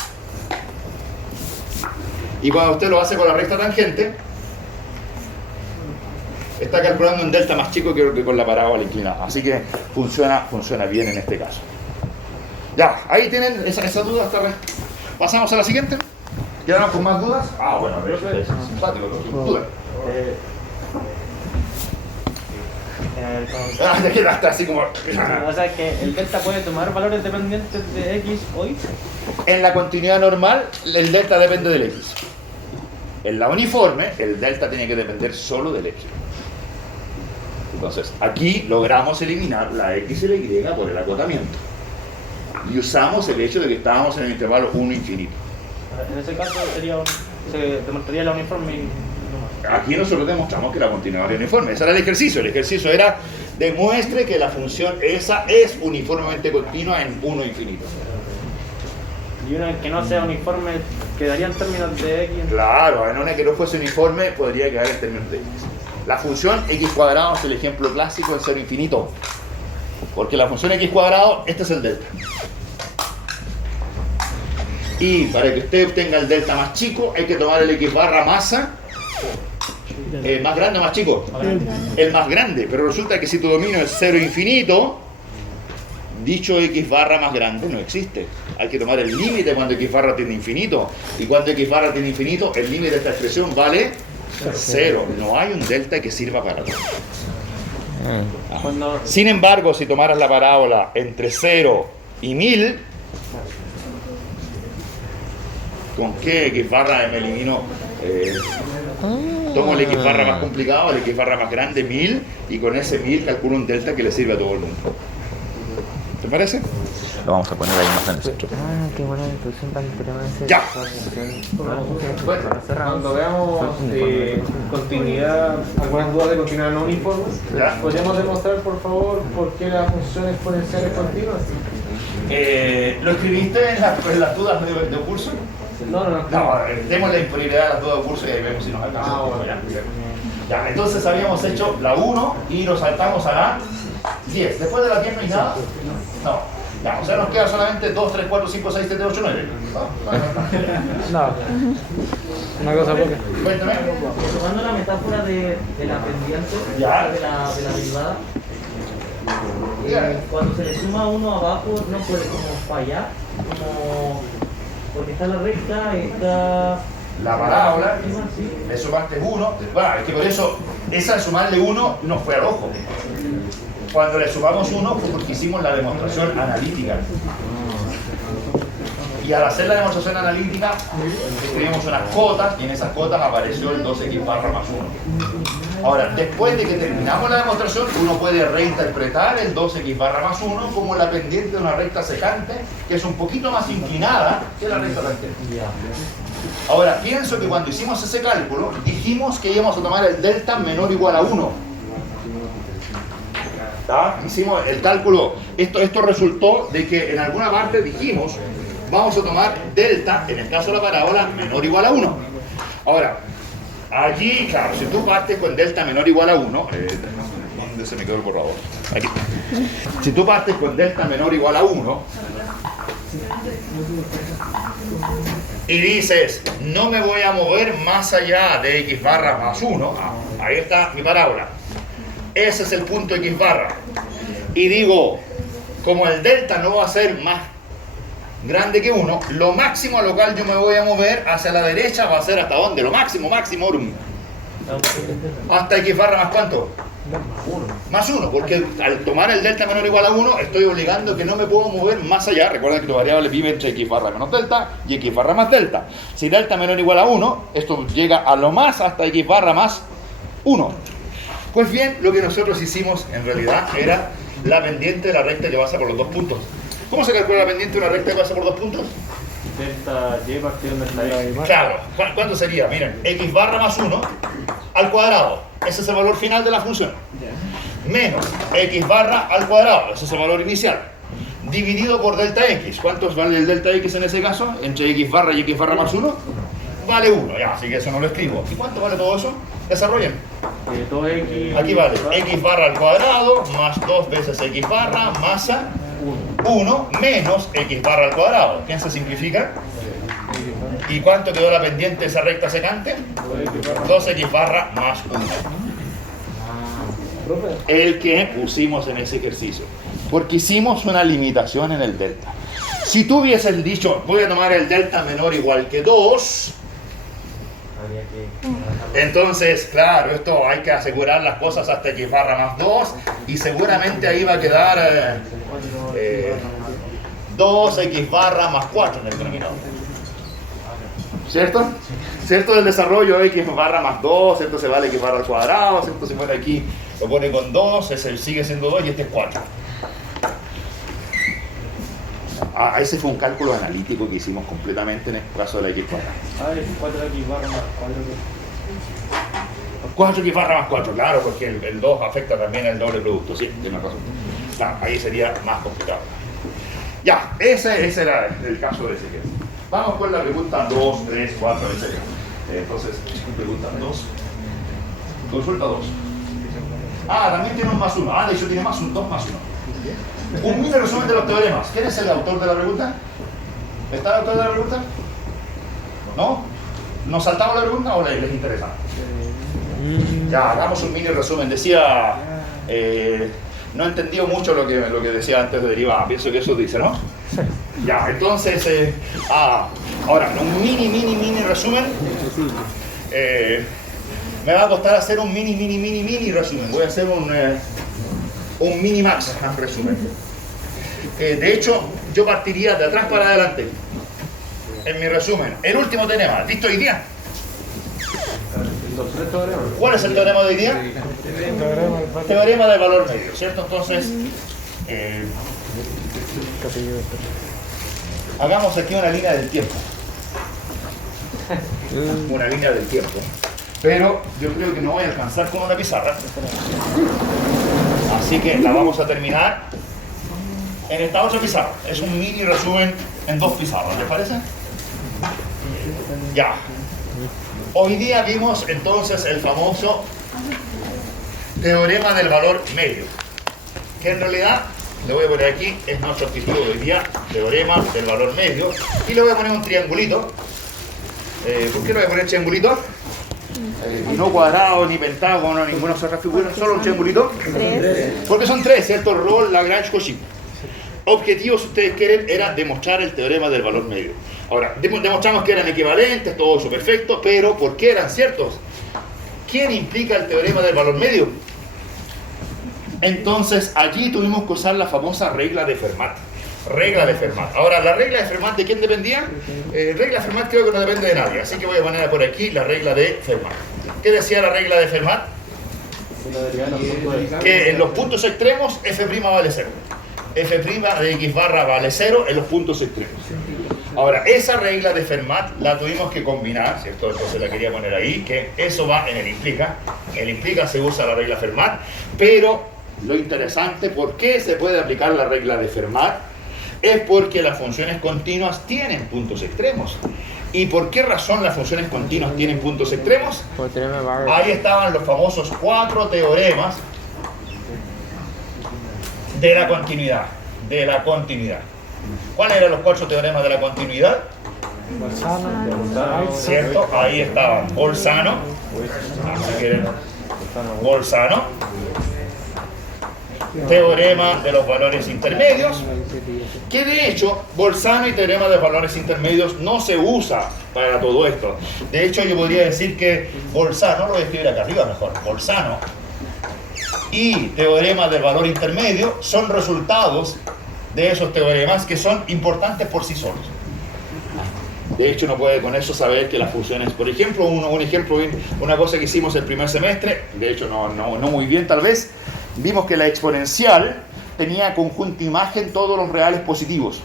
Y cuando usted lo hace con la recta tangente, está calculando un delta más chico que con la parábola inclinada. Así que funciona bien en este caso. Ya, ahí tienen esa duda. Pasamos a la siguiente. ¿Quedamos con más dudas? Bueno, pero eso es simpático. Duda. Te quedaste así como... O sea que el delta puede tomar valores dependientes de X o Y. En la continuidad normal, el delta depende del X. En la uniforme, el delta tiene que depender solo del X. Entonces, aquí logramos eliminar la X y la Y por el acotamiento. Y usamos el hecho de que estábamos en el intervalo 1 infinito. En ese caso se demostraría la uniforme y no más. Aquí nosotros demostramos que la continuidad era uniforme. Ese era el ejercicio. El ejercicio era demuestre que la función esa es uniformemente continua en 1 infinito. Y una que no sea uniforme quedaría en términos de X. Claro, en una que no fuese uniforme podría quedar en términos de X. La función x cuadrado es el ejemplo clásico en cero infinito. Porque la función x cuadrado, este es el delta. Y para que usted obtenga el delta más chico, hay que tomar el x barra masa más grande o más chico. El más grande, pero resulta que si tu dominio es cero infinito, dicho x barra más grande no existe. Hay que tomar el límite cuando x barra tiene infinito. Y cuando x barra tiene infinito, el límite de esta expresión vale 0. No hay un delta que sirva para todo. Sin embargo, si tomaras la parábola entre 0 y 1000, ¿con qué x barra me elimino? Tomo el x barra más complicado, el x barra más grande, 1000, y con ese 1000 calculo un delta que le sirve a todo el mundo. ¿Te parece? Lo vamos a poner ahí más en el centro. Qué buena introducción para el programa de ¡Ya! bueno, cuando veamos continuidad, algunas dudas de continuidad no uniforme, ¿podríamos demostrar, por favor, por qué la función exponencial es continua? ¿Lo escribiste en las dudas de curso? No. Demos la imprioridad a las dudas de curso y ahí vemos si nos alcanza. Ya, entonces habíamos hecho la 1 y nos saltamos a la 10. Después de la 10 no hay nada. No. Ya, o sea, nos queda solamente 2, 3, 4, 5, 6, 7, 8, 9. No. Una cosa poca. Cuéntame. Tomando la metáfora de la pendiente, Ya. de la derivada, cuando se le suma uno abajo no puede como fallar, porque está la recta, está... La parábola, Sí. le sumaste 1. Bueno, es que por eso, esa de sumarle 1 no fue al ojo. Cuando le sumamos 1 fue porque hicimos la demostración analítica. Y al hacer la demostración analítica, escribimos unas cotas y en esas cotas apareció el 2x barra más 1. Ahora, después de que terminamos la demostración, uno puede reinterpretar el 2x barra más 1 como la pendiente de una recta secante, que es un poquito más inclinada que la recta tangente. Ahora, pienso que cuando hicimos ese cálculo, dijimos que íbamos a tomar el delta menor o igual a 1. Hicimos el cálculo, esto resultó de que en alguna parte dijimos, vamos a tomar delta, en el caso de la parábola, menor o igual a 1. Ahora, allí, claro, si tú partes con delta menor o igual a 1, ¿dónde se me quedó el borrador? Aquí. Si tú partes con delta menor o igual a 1, y dices, no me voy a mover más allá de x barra más 1, ahí está mi parábola. Ese es el punto x barra. Y digo, como el delta no va a ser más grande que 1, lo máximo a lo cual yo me voy a mover hacia la derecha va a ser ¿hasta dónde? Lo máximo, maximorum. ¿Hasta x barra más cuánto? Más 1, porque al tomar el delta menor o igual a 1 estoy obligando que no me puedo mover más allá. Recuerden que tu variable vive entre x barra menos delta y x barra más delta. Si delta menor o igual a 1, esto llega a lo más hasta x barra más 1. Pues bien, lo que nosotros hicimos en realidad era la pendiente de la recta que pasa por los 2 puntos. ¿Cómo se calcula la pendiente de una recta que pasa por 2 puntos? Delta y partido de delta x. Claro, ¿cuánto sería? Miren, x barra más 1 al cuadrado. Ese es el valor final de la función. Menos x barra al cuadrado. Ese es el valor inicial. Dividido por delta x. ¿Cuánto vale el delta x en ese caso? Entre x barra y x barra más 1. Vale 1, ya, así que eso no lo escribo. ¿Y cuánto vale todo eso? Desarrollen. 2x. Aquí vale x barra al cuadrado más 2 veces x barra más 1 menos x barra al cuadrado. ¿Quién se simplifica? ¿Y cuánto quedó la pendiente de esa recta secante? 2x barra más 1. El que pusimos en ese ejercicio. Porque hicimos una limitación en el delta. Si tú hubieses dicho, voy a tomar el delta menor o igual que 2, entonces, claro, esto hay que asegurar las cosas hasta x barra más 2 y seguramente ahí va a quedar 2x barra más 4 en el denominador. ¿Cierto? ¿Cierto? El desarrollo x barra más 2, ¿cierto? Se vale x barra al cuadrado, ¿cierto? Se pone aquí, lo pone con 2, ese sigue siendo 2 y este es 4. Ese fue un cálculo analítico que hicimos completamente en el caso de la x cuadrada. 4x barra más 4x barra más 4, claro, porque el 2 afecta también al doble producto, sí, tiene razón. Claro, ahí sería más complicado. Ya, ese era el caso de ese ejercicio. Vamos con la pregunta 2, 3, 4, etc. Entonces, pregunta 2. Consulta 2. También tiene un más 1. De hecho tiene más un 2 más 1. Un mini resumen de los teoremas. ¿Quién es el autor de la pregunta? ¿Está el autor de la pregunta? ¿No? ¿Nos saltamos la pregunta o les interesa? Ya, hagamos un mini resumen. Decía, no he entendido mucho lo que decía antes de derivada. Pienso que eso dice, ¿no? Ya, entonces, ahora, un mini resumen. Me va a costar hacer un mini resumen. Voy a hacer un mini max resumen. De hecho, yo partiría de atrás para adelante en mi resumen. El último teorema, ¿listo hoy día? ¿Cuál es el teorema de hoy día? Teorema del valor medio, ¿cierto? Entonces, hagamos aquí una línea del tiempo. Una línea del tiempo. Pero yo creo que no voy a alcanzar con una pizarra. Así que la vamos a terminar en esta otra pizarra. Es un mini resumen en 2 pizarras, ¿les parece? Ya. Hoy día vimos entonces el famoso teorema del valor medio, que en realidad, le voy a poner aquí, es nuestro título de hoy día, teorema del valor medio, y le voy a poner un triangulito. ¿Por qué le voy a poner triangulito? No cuadrado, ni pentágono, ninguna otra figura, solo un triangulito. Porque son 3, ¿cierto? Rolle, Lagrange, Cauchy. Objetivo, si ustedes quieren, era demostrar el teorema del valor medio. Ahora, demostramos que eran equivalentes, todo eso perfecto, pero ¿por qué eran ciertos? ¿Quién implica el teorema del valor medio? Entonces, allí tuvimos que usar la famosa regla de Fermat. Regla de Fermat. Ahora, ¿la regla de Fermat de quién dependía? Regla de Fermat creo que no depende de nadie, así que voy a poner por aquí la regla de Fermat. ¿Qué decía la regla de Fermat? Que en los puntos extremos f' vale 0. F' de x barra vale 0 en los puntos extremos. Ahora, esa regla de Fermat la tuvimos que combinar, ¿cierto? Entonces la quería poner ahí, que eso va en el implica. En el implica se usa la regla Fermat, pero lo interesante, ¿por qué se puede aplicar la regla de Fermat? Es porque las funciones continuas tienen puntos extremos. ¿Y por qué razón las funciones continuas tienen puntos extremos? Ahí estaban los famosos 4 teoremas de la continuidad. ¿Cuáles eran los 4 teoremas de la continuidad? ¿Cierto? Ahí estaban Bolzano, Bolzano, teorema de los valores intermedios, que de hecho Bolzano y teorema de los valores intermedios no se usa para todo esto. De hecho, yo podría decir que Bolzano, lo voy a escribir acá arriba mejor, Bolzano y teorema del valor intermedio son resultados de esos teoremas que son importantes por sí solos. De hecho, uno puede con eso saber que las funciones, por ejemplo, una cosa que hicimos el primer semestre, de hecho no muy bien tal vez, vimos que la exponencial tenía conjunto imagen todos los reales positivos.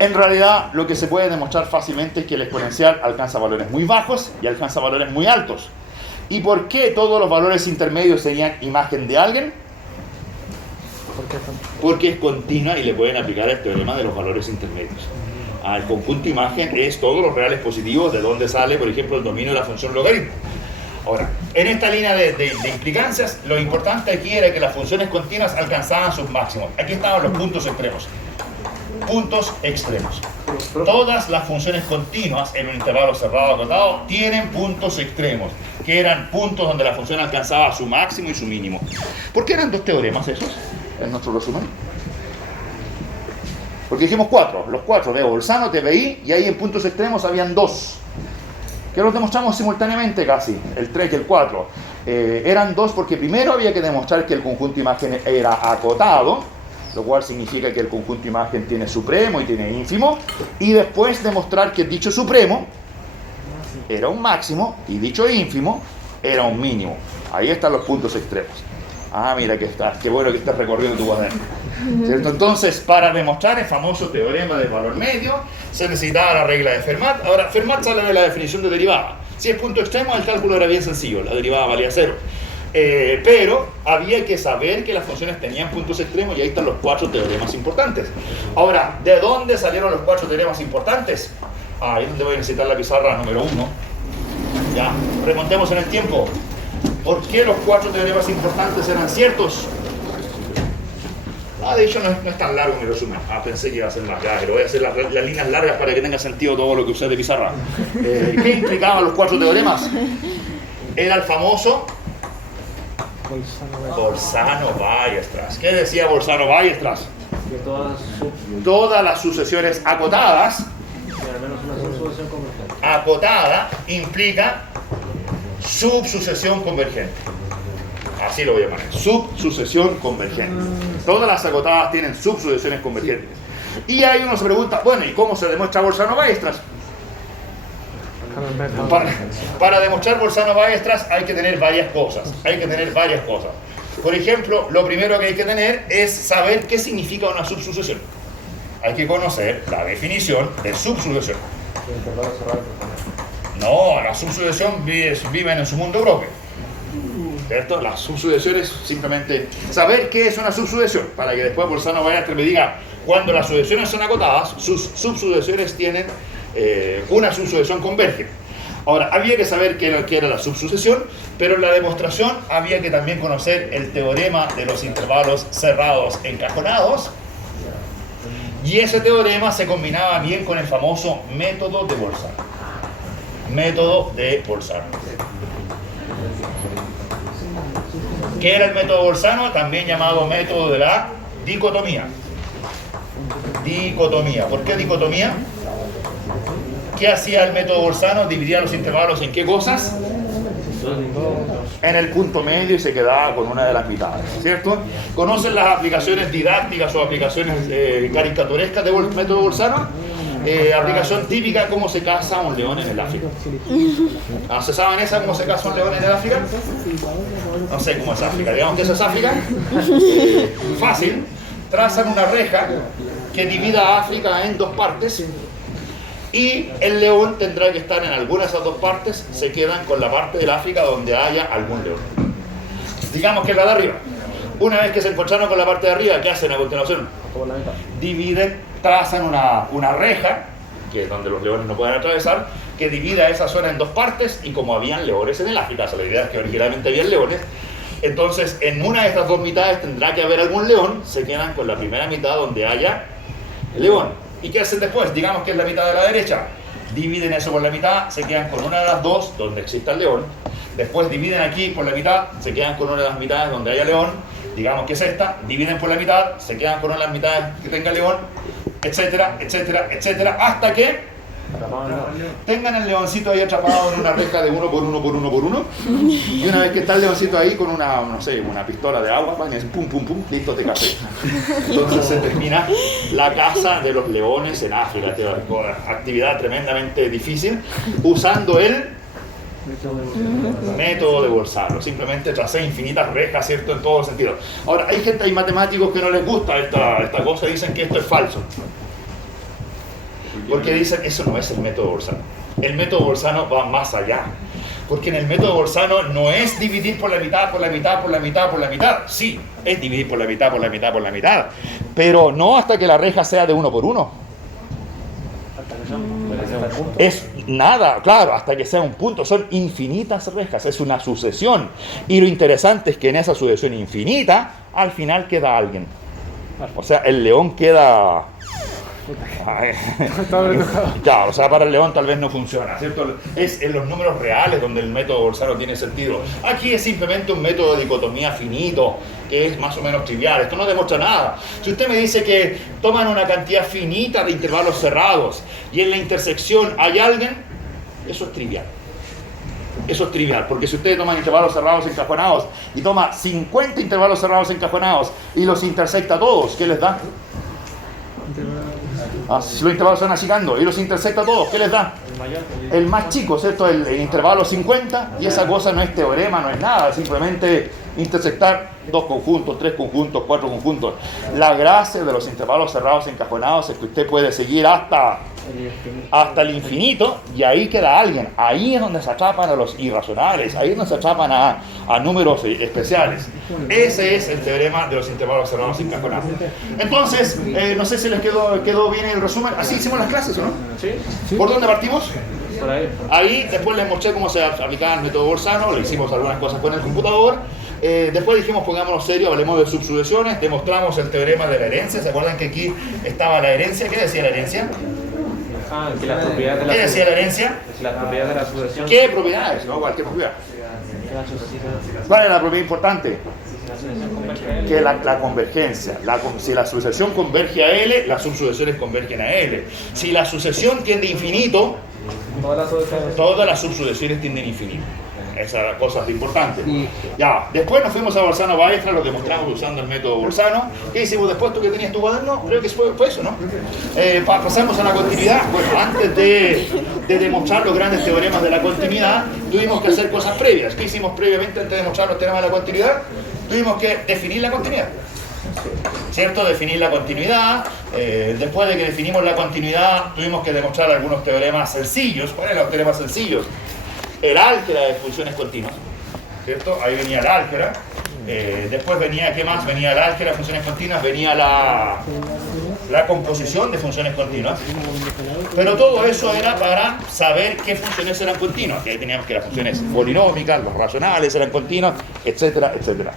En realidad, lo que se puede demostrar fácilmente es que el exponencial alcanza valores muy bajos y alcanza valores muy altos. ¿Y por qué todos los valores intermedios tenían imagen de alguien? Porque es continua y le pueden aplicar el teorema de los valores intermedios. El conjunto imagen es todos los reales positivos de donde sale, por ejemplo, el dominio de la función logaritmo. Ahora, en esta línea de implicancias, lo importante aquí era que las funciones continuas alcanzaban sus máximos. Aquí estaban los puntos extremos. Puntos extremos. Todas las funciones continuas en un intervalo cerrado acotado tienen puntos extremos, que eran puntos donde la función alcanzaba su máximo y su mínimo. ¿Por qué eran dos teoremas esos en nuestro resumen? Porque dijimos los cuatro de Bolzano, TBI, y ahí en puntos extremos habían dos, que los demostramos simultáneamente casi, el 3 y el 4. Eran dos porque primero había que demostrar que el conjunto imagen era acotado, lo cual significa que el conjunto imagen tiene supremo y tiene ínfimo, y después demostrar que dicho supremo era un máximo y dicho ínfimo era un mínimo. Ahí están los puntos extremos. Mira qué bueno que estás recorriendo tu cuaderno, ¿cierto? Entonces, para demostrar el famoso teorema del valor medio, se necesitaba la regla de Fermat. Ahora, Fermat sale de la definición de derivada. Si es punto extremo, el cálculo era bien sencillo, la derivada valía 0. Pero había que saber que las funciones tenían puntos extremos y ahí están los 4 teoremas importantes. Ahora, ¿de dónde salieron los 4 teoremas importantes? Ahí es donde voy a necesitar la pizarra número 1. Ya, remontemos en el tiempo. ¿Por qué los 4 teoremas importantes eran ciertos? De hecho no es tan largo mi resumen. Pensé que iba a ser más largo, pero voy a hacer las líneas largas para que tenga sentido todo lo que usé de pizarra. ¿Qué implicaban los 4 teoremas? Era el famoso Bolzano-Weierstrass. ¿Qué decía Bolzano-Weierstrass? Que todas las sucesiones acotadas, al menos una subsucesión convergente. Acotada implica subsucesión convergente. Así lo voy a llamar. Subsucesión convergente. Todas las acotadas tienen subsucesiones convergentes. Y ahí uno se pregunta, bueno, ¿y cómo se demuestra Bolzano-Weierstrass? Para demostrar Bolzano-Weierstrass hay que tener varias cosas. Por ejemplo, lo primero que hay que tener es saber qué significa una subsucesión. Hay que conocer la definición de subsucesión. No, las subsucesiones viven en su mundo propio, ¿cierto? Las subsucesiones, simplemente saber qué es una subsucesión, para que después Bolzano-Weierstrass me diga, cuando las sucesiones son acotadas, sus subsucesiones tienen una subsucesión converge. Ahora, había que saber qué era la subsucesión, pero en la demostración había que también conocer el teorema de los intervalos cerrados encajonados, y ese teorema se combinaba bien con el famoso método de Bolzano. ¿Qué era el método Bolzano? También llamado método de la dicotomía. ¿Por qué dicotomía? ¿Qué hacía el método Bolzano? Dividía los intervalos en qué cosas? En el punto medio y se quedaba con una de las mitades, ¿cierto? ¿Conocen las aplicaciones didácticas o aplicaciones caricaturescas del método Bolzano? Aplicación típica, cómo se caza un león en el África. ¿Se saben esa, cómo se caza un león en el África? No sé cómo es África, digamos que eso es África. Fácil, trazan una reja que divida África en 2 partes y el león tendrá que estar en alguna de esas 2 partes, se quedan con la parte del África donde haya algún león. Digamos que es la de arriba. Una vez que se encontraron con la parte de arriba, ¿qué hacen a continuación? Dividen, trazan una reja, que es donde los leones no pueden atravesar, que divida esa zona en 2 partes, y como habían leones en el África, la idea es que originalmente habían leones, entonces en una de estas 2 mitades tendrá que haber algún león, se quedan con la primera mitad donde haya león. ¿Y qué hacen después? Digamos que es la mitad de la derecha. Dividen eso por la mitad, se quedan con una de las 2 donde exista el león. Después dividen aquí por la mitad, se quedan con una de las mitades donde haya león. Digamos que es esta. Dividen por la mitad, se quedan con una de las mitades que tenga león, etcétera, etcétera, etcétera, hasta que Tengan el leoncito ahí atrapado en una reja de 1 por 1 por 1 por 1 y una vez que está el leoncito ahí con una, no sé, una pistola de agua, pum, pum, pum, listo, te casé. Entonces se termina la caza de los leones en África, actividad tremendamente difícil, usando el método de Bolzano. Simplemente tracé infinitas rejas, ¿cierto? En todos los sentidos. Ahora, hay matemáticos que no les gusta esta cosa y dicen que esto es falso. Porque dicen, eso no es el método Bolzano. El método Bolzano va más allá. Porque en el método Bolzano no es dividir por la mitad, por la mitad, por la mitad, por la mitad. Sí, es dividir por la mitad, por la mitad, por la mitad. Pero no hasta que la reja sea de 1 por 1. Es nada, claro, hasta que sea un punto. Son infinitas rejas, es una sucesión. Y lo interesante es que en esa sucesión infinita, al final queda alguien. O sea, el león queda... Claro, o sea, para el león tal vez no funciona, ¿cierto? Es en los números reales donde el método Bolzano tiene sentido. Aquí es simplemente un método de dicotomía finito, que es más o menos trivial. Esto no demuestra nada. Si usted me dice que toman una cantidad finita de intervalos cerrados y en la intersección hay alguien, eso es trivial. Eso es trivial, porque si ustedes toman intervalos cerrados encajonados y toma 50 intervalos cerrados encajonados y los intersecta todos, ¿qué les da? Si los intervalos se van achicando y los intersecta todos, ¿qué les da? El más chico, ¿cierto? El intervalo 50, y esa cosa no es teorema, no es nada, simplemente intersectar 2 conjuntos, 3 conjuntos, 4 conjuntos. La gracia de los intervalos cerrados encajonados es que usted puede seguir hasta el infinito y ahí queda alguien. Ahí es donde se atrapan a los irracionales, ahí es donde se atrapan a números especiales. Ese es el teorema de los intervalos cerrados encajonados. Entonces, no sé si les quedó bien el resumen. Así hicimos las clases, ¿o no? Sí. ¿Por dónde partimos? Por ahí. Ahí después les mostré cómo se aplicaba el método Bolzano, le hicimos algunas cosas con el computador. Después dijimos, pongámonos serio, hablemos de subsucesiones, demostramos el teorema de la herencia. ¿Se acuerdan que aquí estaba la herencia? ¿Qué decía la herencia? Que las propiedades de la ¿Qué decía la herencia? Las propiedades de la sucesión. ¿Qué propiedades? No, cualquier propiedad. ¿Cuál es la propiedad importante? Que la convergencia. Si la sucesión converge a L, las subsucesiones convergen a L. Si la sucesión tiende a infinito, todas las subsucesiones tienden a infinito. Esa cosa es importante. Ya, después nos fuimos a Bolzano-Weierstrass, lo demostramos usando el método Bolzano. ¿Qué hicimos después? ¿Tú que tenías tu cuaderno? Creo que fue eso, ¿no? Pasamos a la continuidad. Bueno, antes de demostrar los grandes teoremas de la continuidad, tuvimos que hacer cosas previas. ¿Qué hicimos previamente antes de demostrar los teoremas de la continuidad? Tuvimos que definir la continuidad. ¿Cierto? Definir la continuidad. Después de que definimos la continuidad, tuvimos que demostrar algunos teoremas sencillos. ¿Cuáles eran los teoremas sencillos? El álgebra de funciones continuas, ¿cierto? Ahí venía el álgebra. Después venía, ¿qué más? Venía el álgebra de funciones continuas, venía la composición de funciones continuas. Pero todo eso era para saber qué funciones eran continuas. Y ahí teníamos que las funciones polinómicas, los racionales eran continuas, etcétera, etcétera.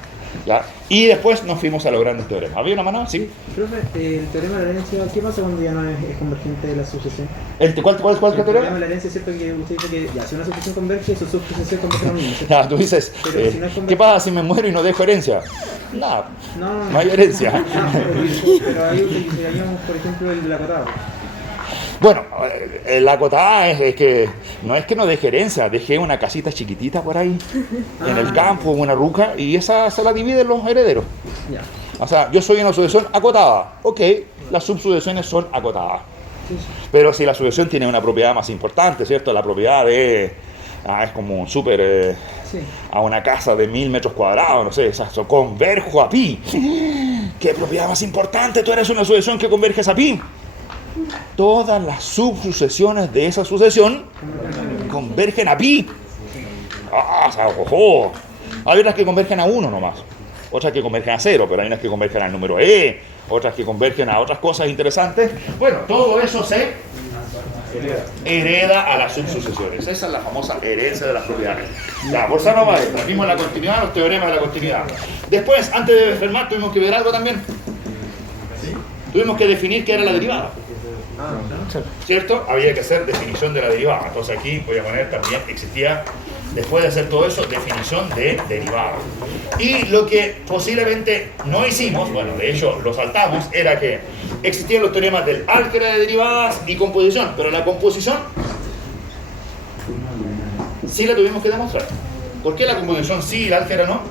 ¿Ya? Y después nos fuimos a los grandes teoremas. ¿Había una mano? ¿Sí? Profe, el teorema de la herencia, ¿qué pasa cuando ya no es convergente de la sucesión? ¿Cuál El teorema? teorema de la herencia es cierto que usted dice que ya, si una sucesión converge, su subsucesión converge a lo mismo, ¿cierto? Ya, tú dices, Pero si no es ¿qué pasa si me muero y no dejo herencia? Nada, no hay herencia. Pero ahí utilizaríamos, por ejemplo, el de la acotada. Bueno, la acotada es que no deje herencia, dejé una casita chiquitita por ahí, en el campo, una ruca, y esa se la dividen los herederos. Ya. O sea, yo soy una sucesión acotada, ok, las subsucesiones son acotadas. Pero si la sucesión tiene una propiedad más importante, ¿cierto? La propiedad de... es como un súper... a una casa de 1000 metros cuadrados, no sé, eso converjo a pi. ¿Qué propiedad más importante? Tú eres una sucesión que converges a pi. Todas las subsucesiones de esa sucesión convergen a pi. Hay otras que convergen a 1 nomás, otras que convergen a 0, pero hay unas que convergen al número E, otras que convergen a otras cosas interesantes. Bueno, todo eso se hereda a las subsucesiones. Esa es la famosa herencia de las propiedades. Ya, Bolzano-Weierstrass, vimos la continuidad, los teoremas de la continuidad. Después, antes de Fermat, tuvimos que ver algo también. Tuvimos que definir qué era la derivada. ¿Cierto? Había que hacer definición de la derivada. Entonces aquí voy a poner también, existía, después de hacer todo eso, definición de derivada. Y lo que posiblemente no hicimos, bueno, de hecho lo saltamos, era que existían los teoremas del álgebra de derivadas y composición, pero la composición sí la tuvimos que demostrar. ¿Por qué la composición sí y el álgebra no?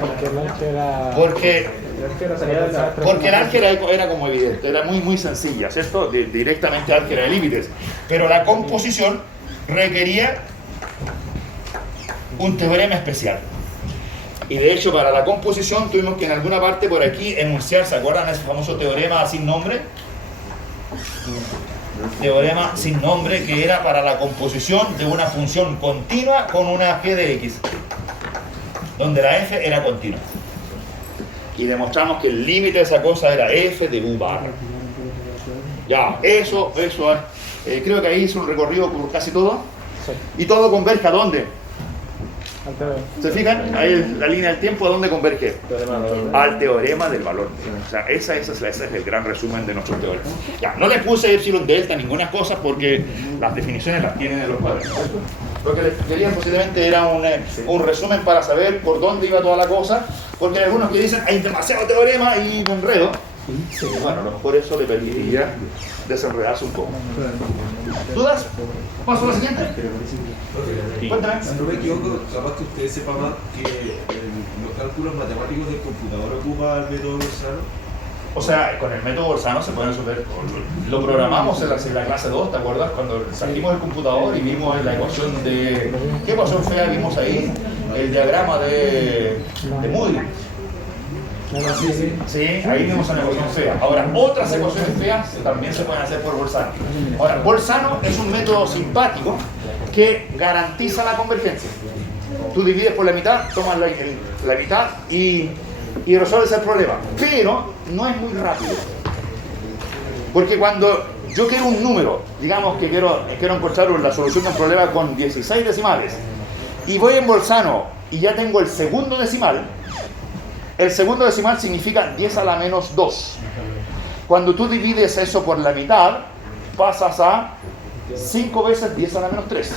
Porque el álgebra... Porque el álgebra era como evidente, era muy sencilla, ¿cierto? Directamente álgebra de límites. Pero la composición requería un teorema especial. Y de hecho, para la composición tuvimos que en alguna parte por aquí enunciar, ¿se acuerdan ese famoso teorema sin nombre? Teorema sin nombre, que era para la composición de una función continua con una g de x, donde la f era continua. Y demostramos que el límite de esa cosa era f de u barra. Ya, eso creo que ahí hice un recorrido por casi todo. Y todo converge ¿a dónde? ¿Se fijan? Ahí la línea del tiempo, ¿a dónde converge? Al teorema del valor. O sea, ese es el gran resumen de nuestro teorema. Ya, no le puse epsilon delta ninguna cosa porque las definiciones las tienen en los cuadernos. Lo que les quería posiblemente era un resumen para saber por dónde iba toda la cosa, porque hay algunos que dicen hay demasiado teorema y me enredo. Bueno, a lo mejor eso le permitiría desenredarse un poco. ¿Dudas? ¿Paso a la siguiente? Cuéntame. Si no me equivoco, capaz que usted sepa más que los cálculos matemáticos del computador ocupa el método Bolzano. O sea, con el método Bolzano se puede resolver. Lo programamos en la clase 2, ¿te acuerdas? Cuando salimos del computador y vimos la ecuación de... ¿Qué ecuación fea vimos ahí? El diagrama de Moody. Sí, ahí vimos una ecuación fea. Ahora, otras ecuaciones feas también se pueden hacer por Bolzano. Ahora, Bolzano es un método simpático que garantiza la convergencia. Tú divides por la mitad, tomas la mitad y resuelves el problema. Pero no es muy rápido. Porque cuando yo quiero un número, digamos que quiero encontrar la solución de un problema con 16 decimales, y voy en Bolzano y ya tengo el segundo decimal, el segundo decimal significa 10 a la menos 2. Cuando tú divides eso por la mitad, pasas a 5 veces 10 a la menos 3.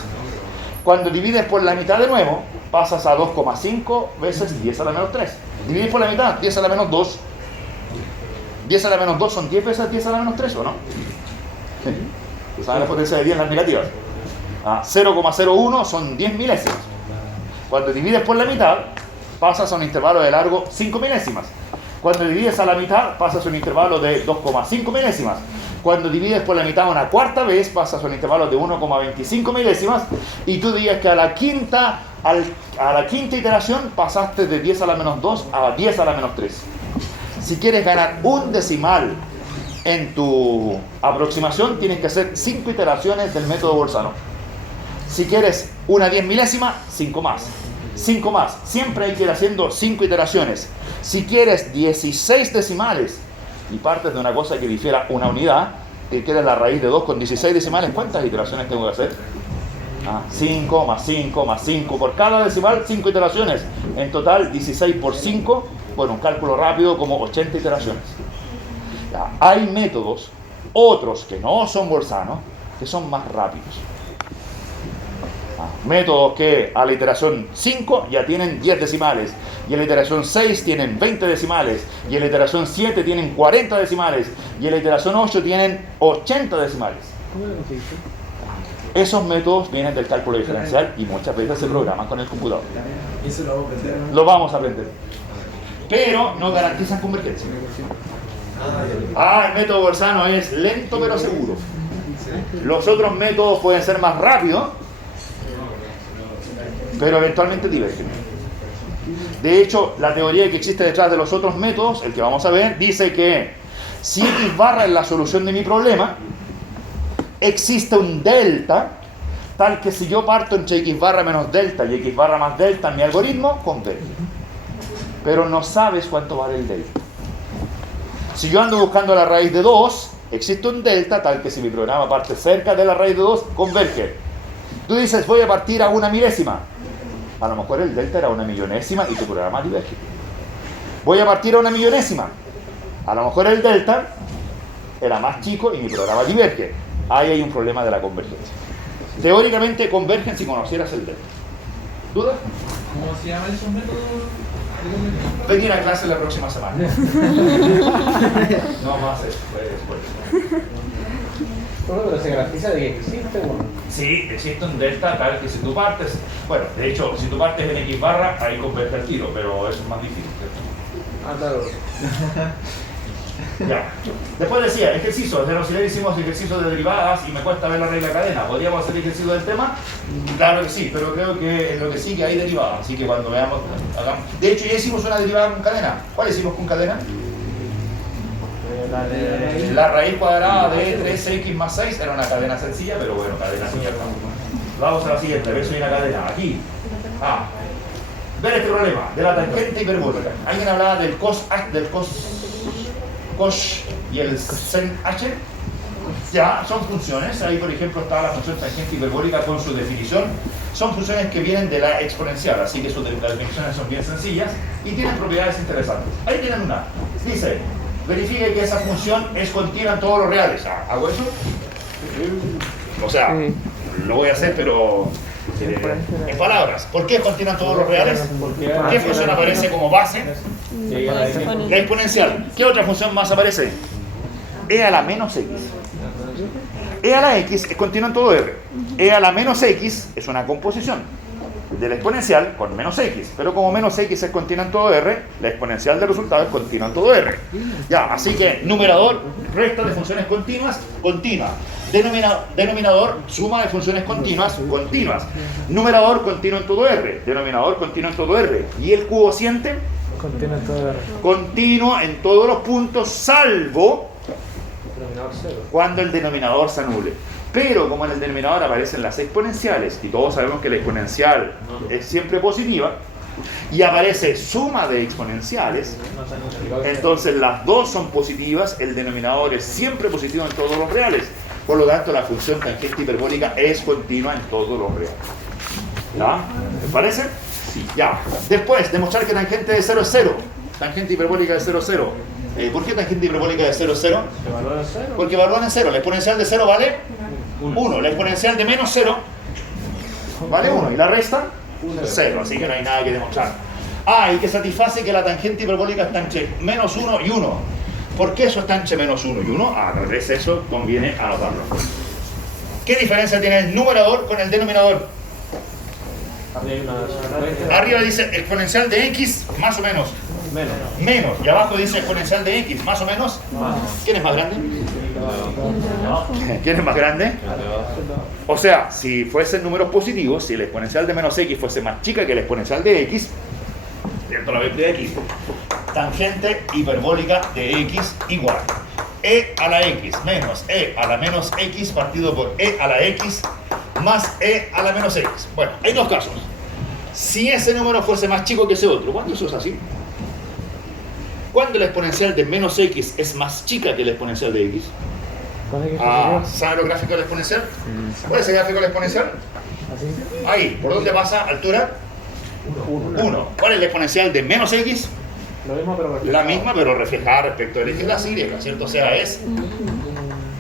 Cuando divides por la mitad de nuevo, pasas a 2,5 veces 10 a la menos 3. Divides por la mitad, 10 a la menos 2. 10 a la menos 2 son 10 veces 10 a la menos 3, ¿o no? ¿Saben la potencia de 10 en las negativas? 0,01 son 10 milésimas. Cuando divides por la mitad, pasas a un intervalo de largo 5 milésimas. Cuando divides a la mitad, pasas a un intervalo de 2,5 milésimas. Cuando divides por la mitad una cuarta vez, pasas a un intervalo de 1,25 milésimas. Y tú digas que a la quinta iteración pasaste de 10 a la menos 2 a 10 a la menos 3. Si quieres ganar un decimal en tu aproximación, tienes que hacer 5 iteraciones del método Bolzano. Si quieres una 10 milésima, 5 más. 5 más. Siempre hay que ir haciendo 5 iteraciones. Si quieres 16 decimales y partes de una cosa que difiera una unidad, que queda la raíz de 2 con 16 decimales, ¿cuántas iteraciones tengo que hacer? 5 más 5 más 5. Por cada decimal, 5 iteraciones. En total, 16 por 5. Bueno, un cálculo rápido, como 80 iteraciones. Ya, hay métodos, otros que no son Bolzano, que son más rápidos. Métodos que a la iteración 5 ya tienen 10 decimales, y a la iteración 6 tienen 20 decimales, y a la iteración 7 tienen 40 decimales, y a la iteración 8 tienen 80 decimales. Esos métodos vienen del cálculo diferencial y muchas veces se programan con el computador. ¿Eso lo vamos a aprender? Lo vamos a aprender. Pero no garantizan convergencia. El método Bolzano es lento pero seguro. Los otros métodos pueden ser más rápidos, pero eventualmente divergen. De hecho, la teoría que existe detrás de los otros métodos, el que vamos a ver, dice que si x barra es la solución de mi problema, existe un delta tal que si yo parto entre x barra menos delta y x barra más delta, mi algoritmo converge. Pero no sabes cuánto vale el delta. Si yo ando buscando la raíz de 2, existe un delta tal que si mi programa parte cerca de la raíz de 2, converge. Tú dices, voy a partir a una milésima. A lo mejor el delta era una millonésima y tu programa diverge. Voy a partir a una millonésima. A lo mejor el delta era más chico y mi programa diverge. Ahí hay un problema de la convergencia. Teóricamente convergen si conocieras el delta. ¿Dudas? ¿Cómo se llaman esos métodos de convergencia? venir a clase la próxima semana. No más después. Pero se garantiza de que existe uno. Sí, existe un delta tal que si tú partes, bueno, de hecho, si tú partes en X barra, ahí convierte el tiro, pero eso es más difícil, ¿cierto? Claro. Ya. Después decía, ejercicio, desde auxiliar hicimos ejercicio de derivadas y me cuesta ver la regla cadena. ¿Podríamos hacer ejercicio del tema? Claro que sí, pero creo que en lo que sigue hay derivadas, así que cuando veamos, hagamos. De hecho, ya hicimos una derivada con cadena. ¿Cuál hicimos con cadena? La raíz cuadrada de 3x más 6 era una cadena sencilla, pero bueno, cadena mierda. Vamos a la siguiente, a ver si hay una cadena. Aquí. Ver este problema de la tangente hiperbólica. Alguien hablaba del cos y el sen h. Ya, son funciones. Ahí, por ejemplo, está la función tangente hiperbólica con su definición. Son funciones que vienen de la exponencial, así que sus definiciones son bien sencillas y tienen propiedades interesantes. Ahí tienen una. Dice, verifique que esa función es continua en todos los reales. ¿Hago eso? O sea, lo voy a hacer, pero en palabras. ¿Por qué es continua en todos los reales? ¿Qué función aparece como base? La exponencial. ¿Qué otra función más aparece? E a la menos x. E a la x es continua en todo R. E a la menos x es una composición de la exponencial con menos x, pero como menos x es continua en todo R, la exponencial del resultado es continua en todo R. Ya, así que numerador, resta de funciones continuas, continua. Denominador, suma de funciones continuas, continuas. Numerador, continuo en todo R. Denominador, continuo en todo R. ¿Y el cociente? Continuo en todo R. Continuo en todos los puntos, salvo cuando el denominador se anule. Pero como en el denominador aparecen las exponenciales, y todos sabemos que la exponencial es siempre positiva, y aparece suma de exponenciales, entonces las dos son positivas, el denominador es siempre positivo en todos los reales. Por lo tanto, la función tangente hiperbólica es continua en todos los reales. ¿Ya? ¿Les parece? Sí. Ya. Después, demostrar que tangente de 0 es 0. Tangente hiperbólica de 0 es 0. ¿Por qué tangente hiperbólica de 0 es 0? Porque evalúan en 0. La exponencial de 0 vale 1. La exponencial de menos 0 vale 1. ¿Y la resta? 0. Así que no hay nada que demostrar. Y que satisface que la tangente hiperbólica está entre menos 1 y 1. ¿Por qué eso está entre menos 1 y 1? Tal vez eso conviene anotarlo. ¿Qué diferencia tiene el numerador con el denominador? Arriba dice exponencial de x más o menos. Menos. Y abajo dice exponencial de x más o menos. ¿Quién es más grande? ¿Quién es más grande? O sea, si fuesen números positivos, si la exponencial de menos x fuese más chica que la exponencial de x, ¿cierto? La vector de x. Tangente hiperbólica de x igual e a la x menos e a la menos x partido por e a la x más e a la menos x. Bueno, hay dos casos. Si ese número fuese más chico que ese otro, ¿cuándo eso es así? Cuando la exponencial de menos x es más chica que la exponencial de x. ¿Sabe los gráficos de la exponencial? ¿Cuál es el gráfico de la exponencial? Ahí, ¿por dónde pasa? ¿Altura? 1. ¿Cuál es la exponencial de menos x? La misma, pero reflejada respecto del eje de las y, ¿cierto? O sea, es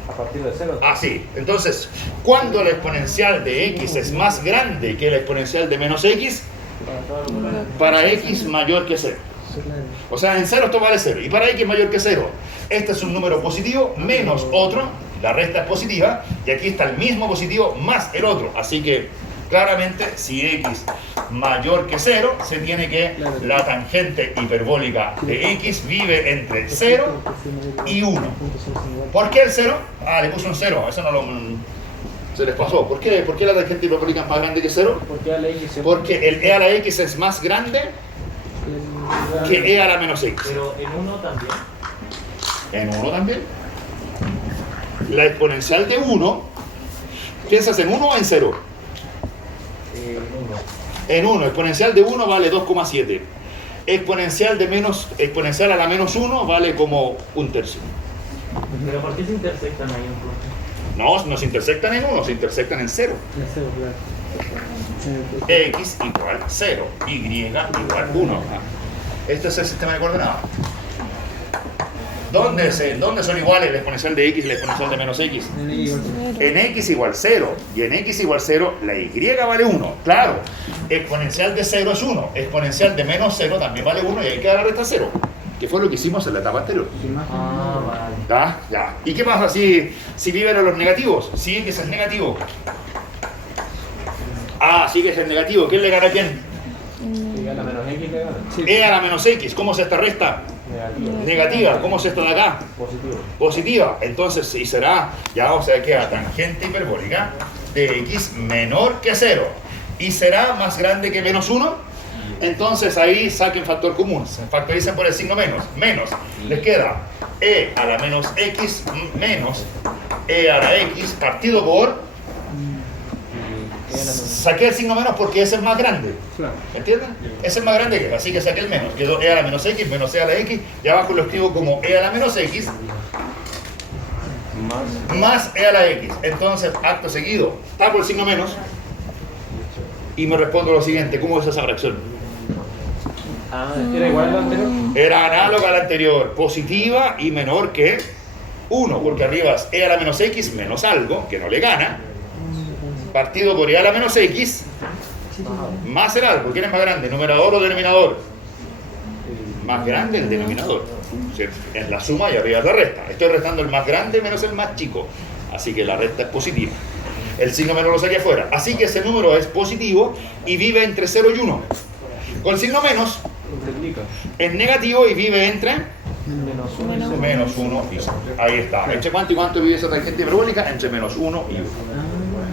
a partir de 0. Sí. Entonces, cuando la exponencial de x es más grande que la exponencial de menos x, para x mayor que 0. O sea, en 0 esto vale 0. Y para x mayor que 0, este es un número positivo menos otro, la resta es positiva, y aquí está el mismo positivo más el otro. Así que, claramente, si x mayor que 0, se tiene que la tangente hiperbólica de x vive entre 0 y 1. ¿Por qué el 0? Le puse un 0, eso no lo... se les pasó. ¿Por qué la tangente hiperbólica es más grande que 0? Porque el e a la x es más grande que e a la menos x. Pero en 1 también. ¿En 1 también? La exponencial de 1, ¿piensas en 1 o en 0? En 1, exponencial de 1 vale 2,7. Exponencial a la menos 1 vale como un tercio. ¿Pero por qué se intersectan ahí entonces? No se intersectan en 1, se intersectan en 0. X igual 0, Y igual 1. Este es el sistema de coordenadas. ¿Dónde son iguales el exponencial de x y el exponencial de menos x? En x igual 0. Y en x igual 0, la y vale 1. Claro, exponencial de 0 es 1. Exponencial de menos 0 también vale 1 y ahí queda la recta 0. Que fue lo que hicimos en la etapa anterior. ¿Ya? Ya. ¿Y qué pasa si viven en los negativos? Si x es negativo. Si x es negativo. ¿Quién le gana a quién? E a la menos x le gana. E a la menos x. ¿Cómo es esta resta? Negativa. ¿Cómo es esta de acá? Positiva. Entonces, si será, ya, o sea, queda tangente hiperbólica de x menor que 0 y será más grande que menos 1. Entonces ahí saquen factor común, se factoricen por el signo menos. Les queda e a la menos x menos e a la x partido por... Saqué el signo menos porque ese es más grande. ¿Entienden? Ese es más grande que, así que saqué el menos. Quedó e a la menos x menos e a la x. Y abajo lo escribo como e a la menos x más e a la x. Entonces, acto seguido, tapo el signo menos y me respondo lo siguiente. ¿Cómo es esa fracción? ¿Era igual a la anterior? Era análoga a la anterior, positiva y menor que 1, porque arriba es e a la menos x menos algo, que no le gana, partido por e a la menos x más el algo. ¿Quién es más grande, numerador o denominador? Más grande el denominador. Es la suma y arriba es la resta. Estoy restando el más grande menos el más chico, así que la resta es positiva. El signo menos lo saqué afuera, así que ese número es positivo y vive entre 0 y 1. Con el signo menos es negativo y vive entre menos 1 y 0. Ahí está. ¿Entre cuánto y cuánto vive esa tangente hiperbólica? Entre menos 1 y 1.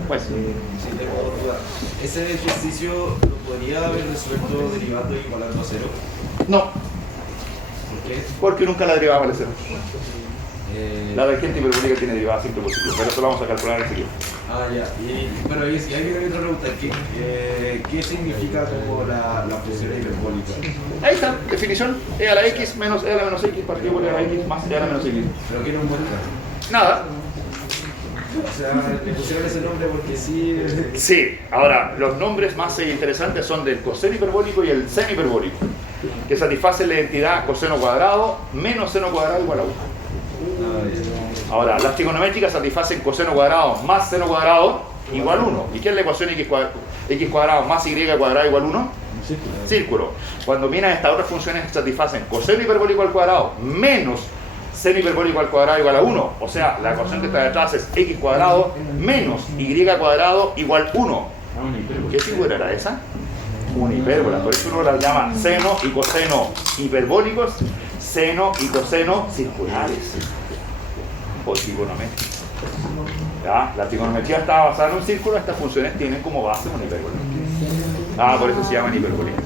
Pues. Sí, tengo duda. ¿Ese ejercicio lo podría haber resuelto derivando y igualando a 0? No. ¿Por qué? Porque nunca la derivada vale 0. La tangente hiperbólica tiene derivada siempre positiva, pero eso lo vamos a calcular enseguida. Ya. Pero ahí hay otra pregunta. ¿Qué significa como la función hiperbólica? Ahí está, definición. E a la x menos e a la menos x partido por e a la x más e a la menos x. ¿Pero qué nos muestra? Nada. O sea, le pusieron ese nombre porque sí... Sí, ahora, los nombres más interesantes son del coseno hiperbólico y el seno hiperbólico, que satisfacen la identidad coseno cuadrado menos seno cuadrado igual a 1. Ahora, las trigonométricas satisfacen coseno cuadrado más seno cuadrado igual 1. ¿Y qué es la ecuación x cuadrado más y cuadrado igual 1? Círculo. Cuando miran estas otras funciones satisfacen coseno hiperbólico al cuadrado menos seno hiperbólico al cuadrado igual a 1. O sea, la ecuación que está detrás es x cuadrado menos y cuadrado igual 1. ¿Qué figura era esa? Una hipérbola. Por eso uno las llama seno y coseno hiperbólicos, seno y coseno circulares. O trigonometría. ¿Ya? La trigonometría está basada en un círculo, estas funciones tienen como base una hipérbola. Por eso se llaman hiperbolías.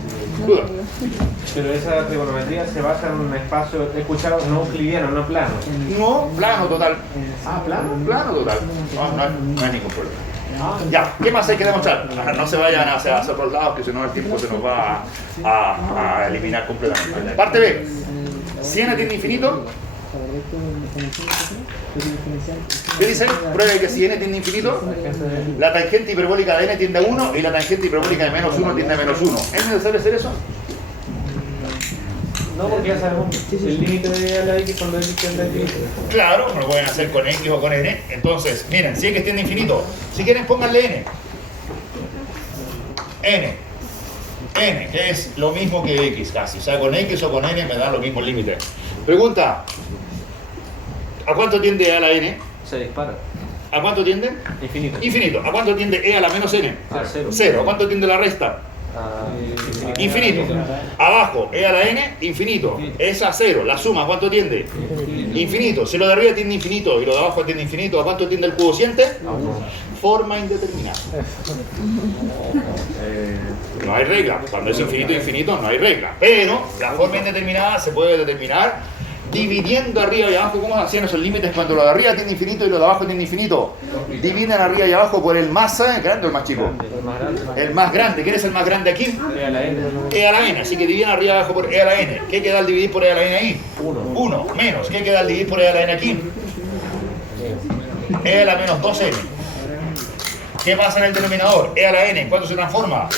¿Duda? Pero esa trigonometría se basa en un espacio, he escuchado, no euclidiano, no plano. No, plano total. ¿Plano? Plano total. No hay ningún problema. Ya, ¿qué más hay que demostrar? No se vayan hacia otros lados, que si no el tiempo se nos va a eliminar completamente. Parte B. Si n tiende a infinito, ¿qué dice? Pruebe que si n tiende a infinito, la tangente hiperbólica de n tiende a 1 y la tangente hiperbólica de menos 1 tiende a menos 1. ¿Es necesario hacer eso? No, porque ya sabemos el límite de la x cuando x tiende a infinito. Claro, lo pueden hacer con x o con n. Entonces, miren, si x tiende a infinito, si quieren pónganle n, que es lo mismo que x casi. O sea, con x o con n me dan los mismos límites. Pregunta, ¿a cuánto tiende e a la n? Se dispara. ¿A cuánto tiende? Infinito. Infinito. ¿A cuánto tiende e a la menos n? A 0. 0. ¿A cuánto tiende la resta? Infinito. Abajo, e a la n, infinito. Es a 0. La suma, ¿a cuánto tiende? Infinito. Si lo de arriba tiende infinito y lo de abajo tiende infinito, ¿a cuánto tiende el cociente? Forma indeterminada. No hay regla. Cuando es infinito, infinito, no hay regla. Pero la forma indeterminada se puede determinar dividiendo arriba y abajo. ¿Cómo hacían esos límites cuando lo de arriba tiende infinito y lo de abajo tiende infinito? Dividen arriba y abajo por el más grande o el más chico. El más grande. ¿Quién es el más grande aquí? E a la n. E a la n. Así que dividen arriba y abajo por e a la n. ¿Qué queda al dividir por e a la n ahí? 1. Menos. ¿Qué queda al dividir por e a la n aquí? E a la menos 2n. ¿Qué pasa en el denominador? E a la n. ¿En cuánto se transforma?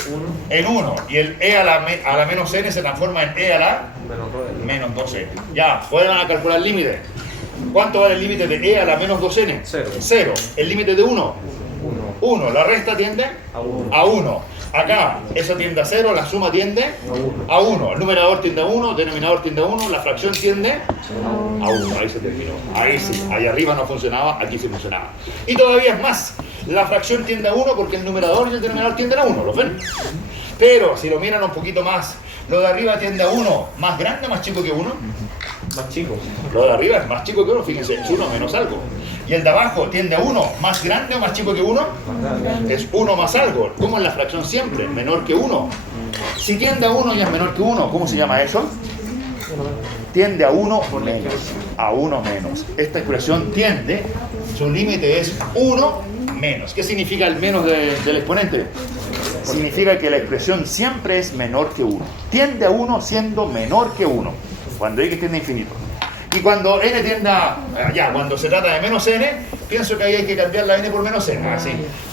En 1. Y el e a la menos n se transforma en e a la Menos 2n. Ya, vuelvan a calcular el límite. ¿Cuánto vale el límite de e a la menos 2n? 0. ¿El límite de 1? 1. La resta tiende a 1. Acá, eso tiende a 0, la suma tiende a 1. El numerador tiende a 1, el denominador tiende a 1, la fracción tiende a 1. Ahí se terminó. Ahí sí. Ahí arriba no funcionaba, aquí sí funcionaba. Y todavía es más. La fracción tiende a 1 porque el numerador y el denominador tienden a 1. ¿Lo ven? Pero si lo miran un poquito más, lo de arriba tiende a 1, ¿más grande o más chico que 1? Más chico. Lo de arriba es más chico que 1, fíjense, es 1 menos algo. Y el de abajo tiende a 1, ¿más grande o más chico que 1? Es 1 más algo, como en la fracción siempre, menor que 1. Si tiende a 1 y es menor que 1, ¿cómo se llama eso? Tiende a 1 menos, a 1 menos. Esta expresión tiende, su límite es 1 menos. ¿Qué significa el menos del exponente? Significa que la expresión siempre es menor que 1. Tiende a 1 siendo menor que 1, cuando x tiende a infinito. Y cuando n tiende a... cuando se trata de menos n, pienso que ahí hay que cambiar la n por menos n. Así.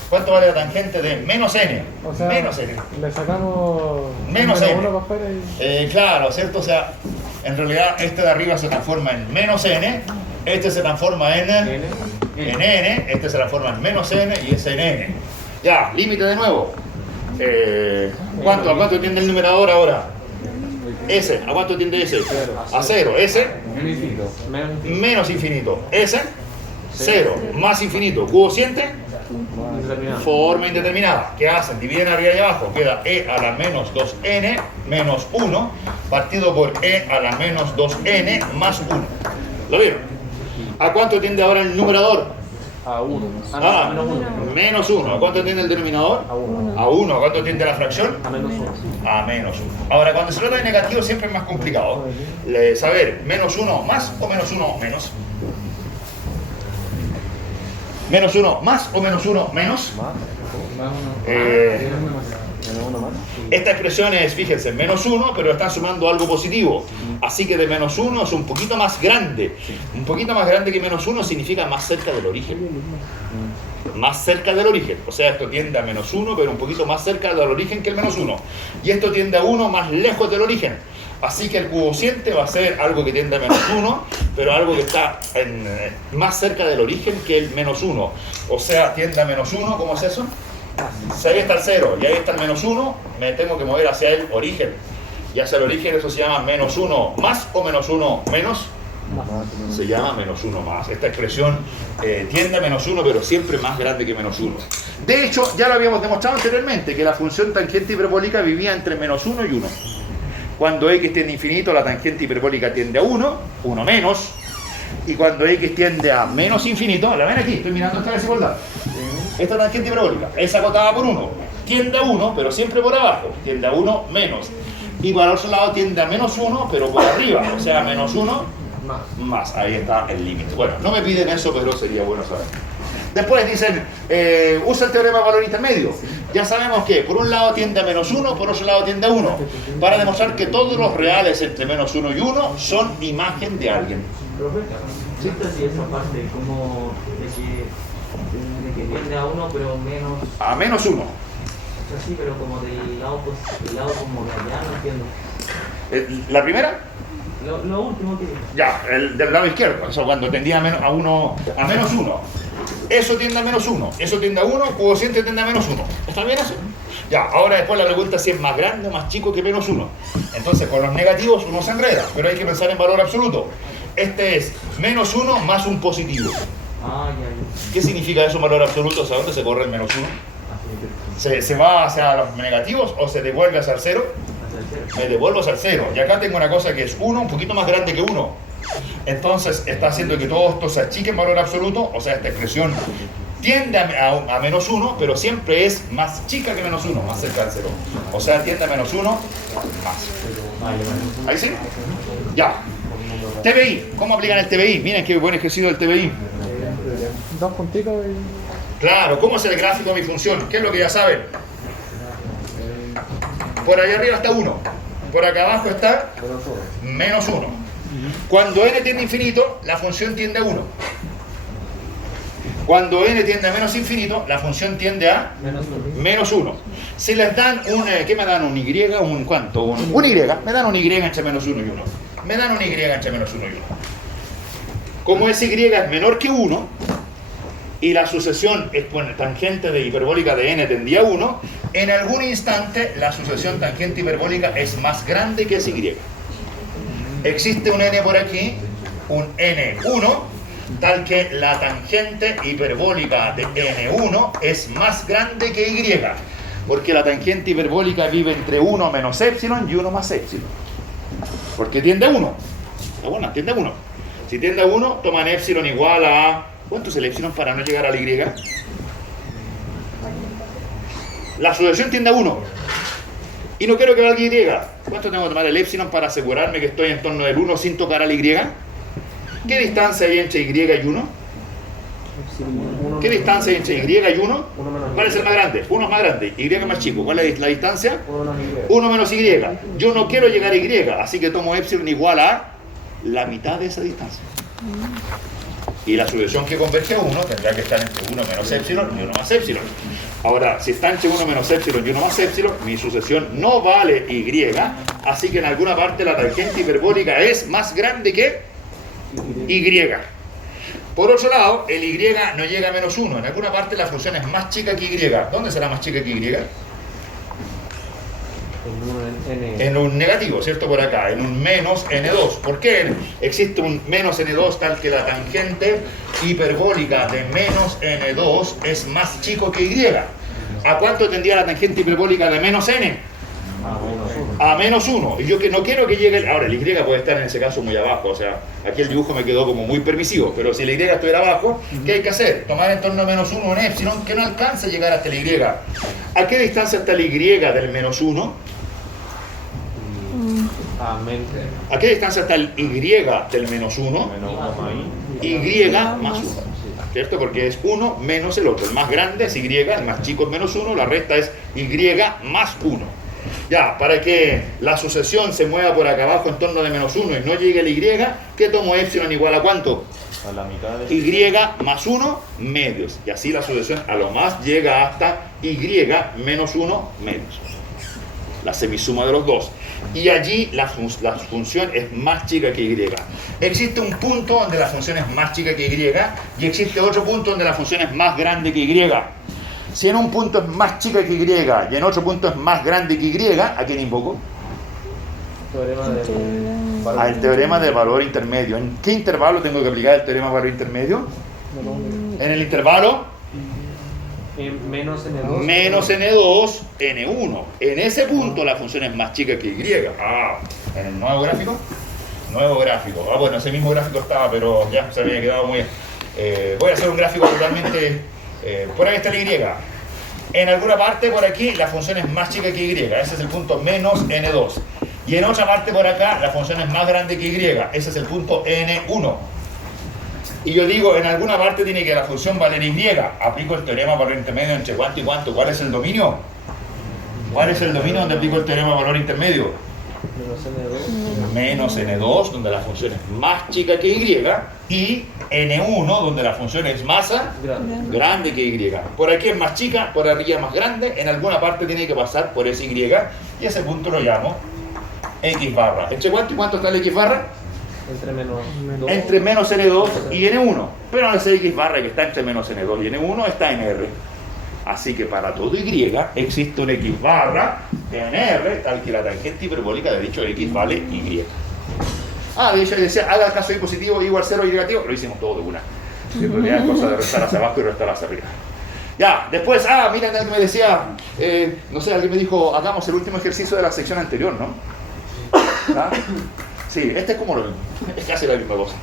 ¿Cuánto vale la tangente de menos n? O sea, menos n. le sacamos Menos n. 1 para afuera y... Claro, ¿cierto? O sea, en realidad este de arriba se transforma en menos n, este se transforma en n, este se transforma en menos n y ese en n. Ya, límite de nuevo. ¿A cuánto tiende el numerador ahora? S, ¿a cuánto tiende S? A 0. S, menos infinito. S, 0, más infinito. Cociente, forma indeterminada. ¿Qué hacen? Dividen arriba y abajo. Queda e a la menos 2n menos 1 partido por e a la menos 2n más 1. ¿Lo vieron? ¿A cuánto tiende ahora el numerador? A 1. Menos 1. ¿A cuánto tiende el denominador? A 1. A 1. ¿A cuánto tiende la fracción? A menos 1. A menos 1. Ahora, cuando se trata de negativo siempre es más complicado saber menos 1 más o menos 1 menos. Menos 1 más o menos 1 menos. Esta expresión es, fíjense, menos 1, pero están sumando algo positivo. Así que de menos 1 es un poquito más grande. Un poquito más grande que menos 1 significa más cerca del origen. Más cerca del origen. O sea, esto tiende a menos 1, pero un poquito más cerca del origen que el menos 1. Y esto tiende a 1 más lejos del origen. Así que el cociente va a ser algo que tiende a menos 1, pero algo que está más cerca del origen que el menos 1. O sea, tiende a menos 1, ¿cómo es eso? Si ahí está el 0 y ahí está el menos 1, me tengo que mover hacia el origen. Y hacia el origen eso se llama menos 1 más o menos 1 menos. Se llama menos 1 más. Esta expresión tiende a menos 1, pero siempre más grande que menos 1. De hecho, ya lo habíamos demostrado anteriormente, que la función tangente hiperbólica vivía entre menos 1 y 1. Cuando x tiende a infinito, la tangente hiperbólica tiende a 1, 1 menos. Y cuando x tiende a menos infinito, la ven aquí, estoy mirando esta desigualdad. Esta tangente hiperbólica es acotada por 1, tiende a 1, pero siempre por abajo, tiende a 1 menos. Y para el otro lado tiende a menos 1, pero por arriba, o sea, menos 1 más. Ahí está el límite. Bueno, no me piden eso, pero sería bueno saber. Después dicen, usa el teorema de valor intermedio. Ya sabemos que por un lado tiende a menos 1, por otro lado tiende a 1. Para demostrar que todos los reales entre menos 1 y 1 son imagen de alguien. ¿Sí? Si esa parte como de que tiende a 1 pero menos... A menos 1. O sea, sí, pero como del lado, del lado como de allá, no entiendo. ¿La primera? Lo último que... Ya, el del lado izquierdo, eso cuando tendía a menos 1. Eso tiende a menos 1, eso tiende a 1, cociente tiende a menos 1. ¿Está bien eso? Ya, ahora después la pregunta es si es más grande o más chico que menos 1. Entonces con los negativos uno se enreda, pero hay que pensar en valor absoluto. Este es menos 1 más un positivo. ¿Qué significa eso, valor absoluto? ¿Hacia dónde se corre el menos 1? ¿Se va hacia los negativos o se devuelve hacia el 0? Me devuelvo hacia el 0. Y acá tengo una cosa que es 1, un poquito más grande que 1. Entonces está haciendo que todo esto se achique en valor absoluto. O sea, esta expresión tiende a menos 1, pero siempre es más chica que menos 1, más cerca del 0. O sea, tiende a menos 1 más. ¿Ahí sí? Ya. TBI. ¿Cómo aplican el TBI? Miren qué buen ejercicio del TBI. 2 puntitos y... Claro, ¿cómo es el gráfico de mi función? ¿Qué es lo que ya saben? Por allá arriba está 1, por acá abajo está menos 1. Cuando n tiende a infinito, la función tiende a 1. Cuando n tiende a menos infinito, la función tiende a menos 1. Si les dan un, ¿qué me dan? Un y, un cuánto, un y, me dan un y entre menos 1 y 1. Me dan un y entre menos 1 y 1. Como ese y es menor que 1, y la sucesión tangente de hiperbólica de n tendía a 1, en algún instante la sucesión tangente hiperbólica es más grande que ese y. Existe un n por aquí, un n1, tal que la tangente hiperbólica de n1 es más grande que y, porque la tangente hiperbólica vive entre 1 menos epsilon y 1 más epsilon, porque tiende a 1. Está buena, tiende a 1. Si tiende a 1, toman epsilon igual a... ¿Cuánto es el epsilon para no llegar al y? La sucesión tiende a 1. Y no quiero que valga y. ¿Cuánto tengo que tomar el epsilon para asegurarme que estoy en torno del 1 sin tocar al y? ¿Qué distancia hay entre y y 1? ¿Qué distancia hay entre y y 1? ¿Cuál es el más grande? Uno es más grande, y es más chico. ¿Cuál es la distancia? 1 menos y. Yo no quiero llegar a y, así que tomo epsilon igual a la mitad de esa distancia. Y la sucesión que converge a 1 tendrá que estar entre 1 menos epsilon y 1 más epsilon. Ahora, si está entre 1 menos epsilon y 1 más epsilon, mi sucesión no vale y, así que en alguna parte la tangente hiperbólica es más grande que y. Por otro lado, el y no llega a menos 1. En alguna parte la función es más chica que y. ¿Dónde será más chica que y? En un negativo, ¿cierto? Por acá, en un menos n2. ¿Por qué existe un menos n2 tal que la tangente hiperbólica de menos n2 es más chico que y? ¿A cuánto tendría la tangente hiperbólica de menos n? A menos 1. Y yo que no quiero que llegue... Ahora, el y puede estar en ese caso muy abajo. O sea, aquí el dibujo me quedó como muy permisivo. Pero si el y estuviera abajo, ¿qué hay que hacer? Tomar en torno a menos 1 un epsilon que no alcanza a llegar hasta el y. ¿A qué distancia está el y del menos 1? ¿A qué distancia está el y del menos 1? Y más 1. ¿Cierto? Porque es 1 menos el otro. El más grande es y, el más chico es menos 1, la resta es y más 1. Ya, para que la sucesión se mueva por acá abajo en torno de menos 1 y no llegue el y, ¿qué tomo epsilon igual a cuánto? A la mitad de y más 1 medios. Y así la sucesión a lo más llega hasta y menos 1 medios. La semisuma de los dos. Y allí la función es más chica que y. Existe un punto donde la función es más chica que y existe otro punto donde la función es más grande que y. Si en un punto es más chica que y en otro punto es más grande que y, ¿a quién invoco? Al teorema del valor intermedio. ¿En qué intervalo tengo que aplicar el teorema del valor intermedio? En el intervalo menos n2. Menos n2, n1. En ese punto la función es más chica que y. ¿En el nuevo gráfico? Nuevo gráfico. Bueno, ese mismo gráfico estaba, pero ya se había quedado muy... voy a hacer un gráfico totalmente... por ahí está el y. En alguna parte por aquí la función es más chica que y. Ese es el punto menos n2. Y en otra parte por acá la función es más grande que y. Ese es el punto n1. Y yo digo, en alguna parte tiene que la función valer y. Aplico el teorema valor intermedio entre cuánto y cuánto. ¿Cuál es el dominio? ¿Cuál es el dominio donde aplico el teorema valor intermedio? Menos n2, donde la función es más chica que y n1, donde la función es más grande que y. Por aquí es más chica, por arriba es más grande. En alguna parte tiene que pasar por ese y ese punto lo llamo x barra. ¿Entre cuánto y cuánto está el x barra? Entre menos n2 y n1. Pero ese x barra que está entre menos n2 y n1 está en r. Así que para todo y existe un x barra en r, tal que la tangente hiperbólica de dicho x vale y. De hecho decía, haga caso y positivo igual 0 y negativo. Lo hicimos todo de una. En realidad es cosa de restar hacia abajo y restar hacia arriba. Ya, después, mira, alguien me decía, no sé, alguien me dijo, hagamos el último ejercicio de la sección anterior, ¿no? Sí, este es como lo mismo, es casi la misma cosa.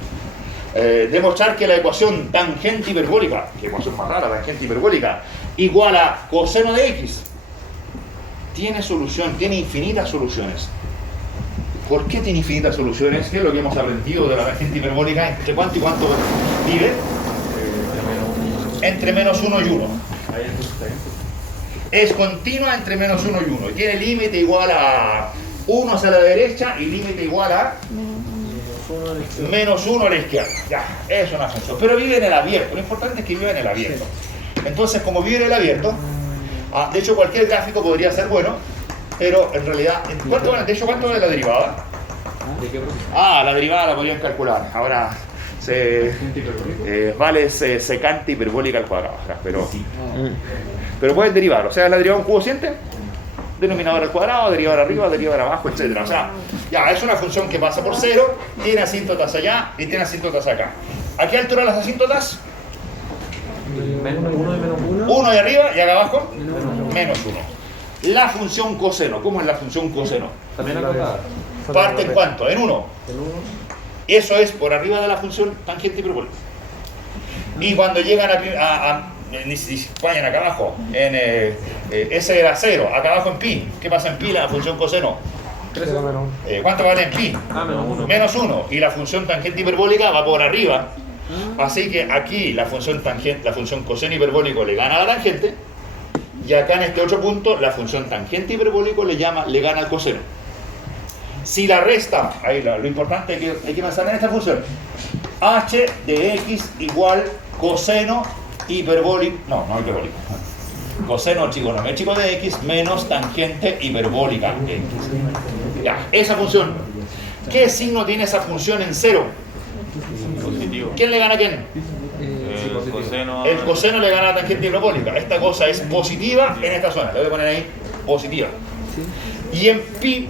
Demostrar que la ecuación tangente hiperbólica, que ecuación más rara, tangente hiperbólica, igual a coseno de x, tiene solución, tiene infinitas soluciones. ¿Por qué tiene infinitas soluciones? ¿Qué es lo que hemos aprendido de la tangente hiperbólica? ¿Entre cuánto y cuánto vive? Entre menos 1 y 1. Es continua entre menos 1 y 1. Y tiene límite igual a 1 hacia la derecha y límite igual a Menos 1 a la izquierda. Ya, es una función. Pero vive en el abierto. Lo importante es que vive en el abierto. Entonces, como vive en el abierto, de hecho cualquier gráfico podría ser bueno, pero en realidad, ¿cuánto vale la derivada? La derivada la podrían calcular. Ahora vale secante hiperbólica al cuadrado, pero pueden derivar. O sea, la derivada de un cubo cociente, denominador al cuadrado, derivador arriba, derivador abajo, etc. O sea, ya es una función que pasa por 0, tiene asíntotas allá y tiene asíntotas acá. ¿A qué altura las asíntotas? 1 de arriba y acá abajo menos 1. La función coseno, ¿cómo es la función coseno? También acotada. ¿Parte en cuánto? En 1. Eso es por arriba de la función tangente hiperbólica. Y cuando llegan si vayan acá abajo, ese era 0, acá abajo en pi, ¿qué pasa en pi la función coseno? ¿Cuánto vale en pi? Menos 1. Y la función tangente hiperbólica va por arriba. Así que aquí la función coseno hiperbólico le gana a la tangente, y acá en este otro punto la función tangente hiperbólico le gana al coseno. Si la resta, ahí lo importante es que hay que pensar en esta función, h de x igual coseno hiperbólico, no hiperbólico, coseno trigonométrico de x menos tangente hiperbólica de x. Ya, esa función, ¿qué signo tiene esa función en 0? Positivo. ¿Quién le gana a quién? El coseno le gana a la tangente hiperbólica. Esta cosa es positiva en esta zona. Le voy a poner ahí positiva. Y en pi,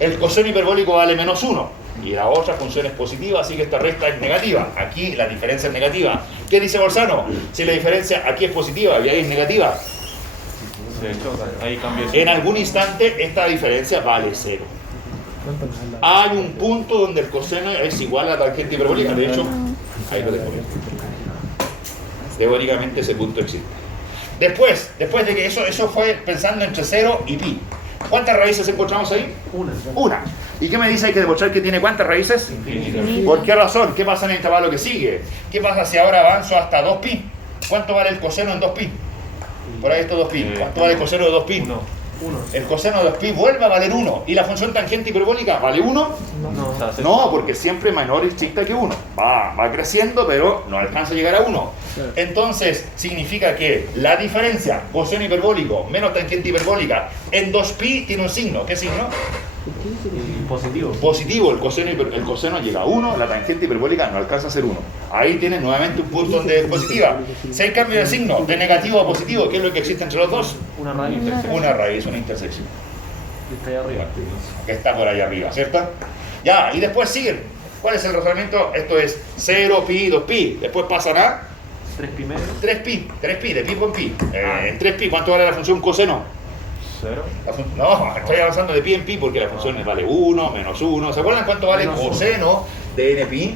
el coseno hiperbólico vale menos 1. Y la otra función es positiva, así que esta resta es negativa. Aquí la diferencia es negativa. ¿Qué dice Bolzano? Si la diferencia aquí es positiva y ahí es negativa, en algún instante esta diferencia vale 0. Hay un punto donde el coseno es igual a la tangente hiperbólica. De hecho, ahí lo tengo. Teóricamente ese punto existe. Después de que eso fue pensando entre 0 y pi. ¿Cuántas raíces encontramos ahí? Una. ¿Y qué me dice? Hay que demostrar que tiene ¿cuántas raíces? ¿Por qué razón? ¿Qué pasa en el intervalo que sigue? ¿Qué pasa si ahora avanzo hasta 2pi? ¿Cuánto vale el coseno en 2pi? Por ahí esto 2pi. ¿Cuánto vale el coseno de 2pi? El coseno de 2pi vuelve a valer 1. ¿Y la función tangente hiperbólica vale 1? No, porque siempre menor y chica que 1. Va creciendo, pero no alcanza a llegar a 1. Entonces, significa que la diferencia coseno hiperbólico menos tangente hiperbólica en 2pi tiene un signo. ¿Qué signo? Positivo. Positivo. El coseno llega a 1, la tangente hiperbólica no alcanza a ser 1. Ahí tienes nuevamente un punto donde es positiva. Si hay cambio de signo, de negativo a positivo, ¿qué es lo que existe entre los dos? Una raíz. Una intersección. Está ahí arriba. Que está por ahí arriba, ¿cierto? Ya, y después siguen. ¿Cuál es el razonamiento? Esto es 0, pi, 2pi. Después pasan a 3pi medio. 3pi, de pi con pi. En 3pi, ¿cuánto vale la función coseno? 0. No, estoy avanzando de pi en pi porque la función vale 1, menos 1. ¿Se acuerdan cuánto vale coseno de n pi?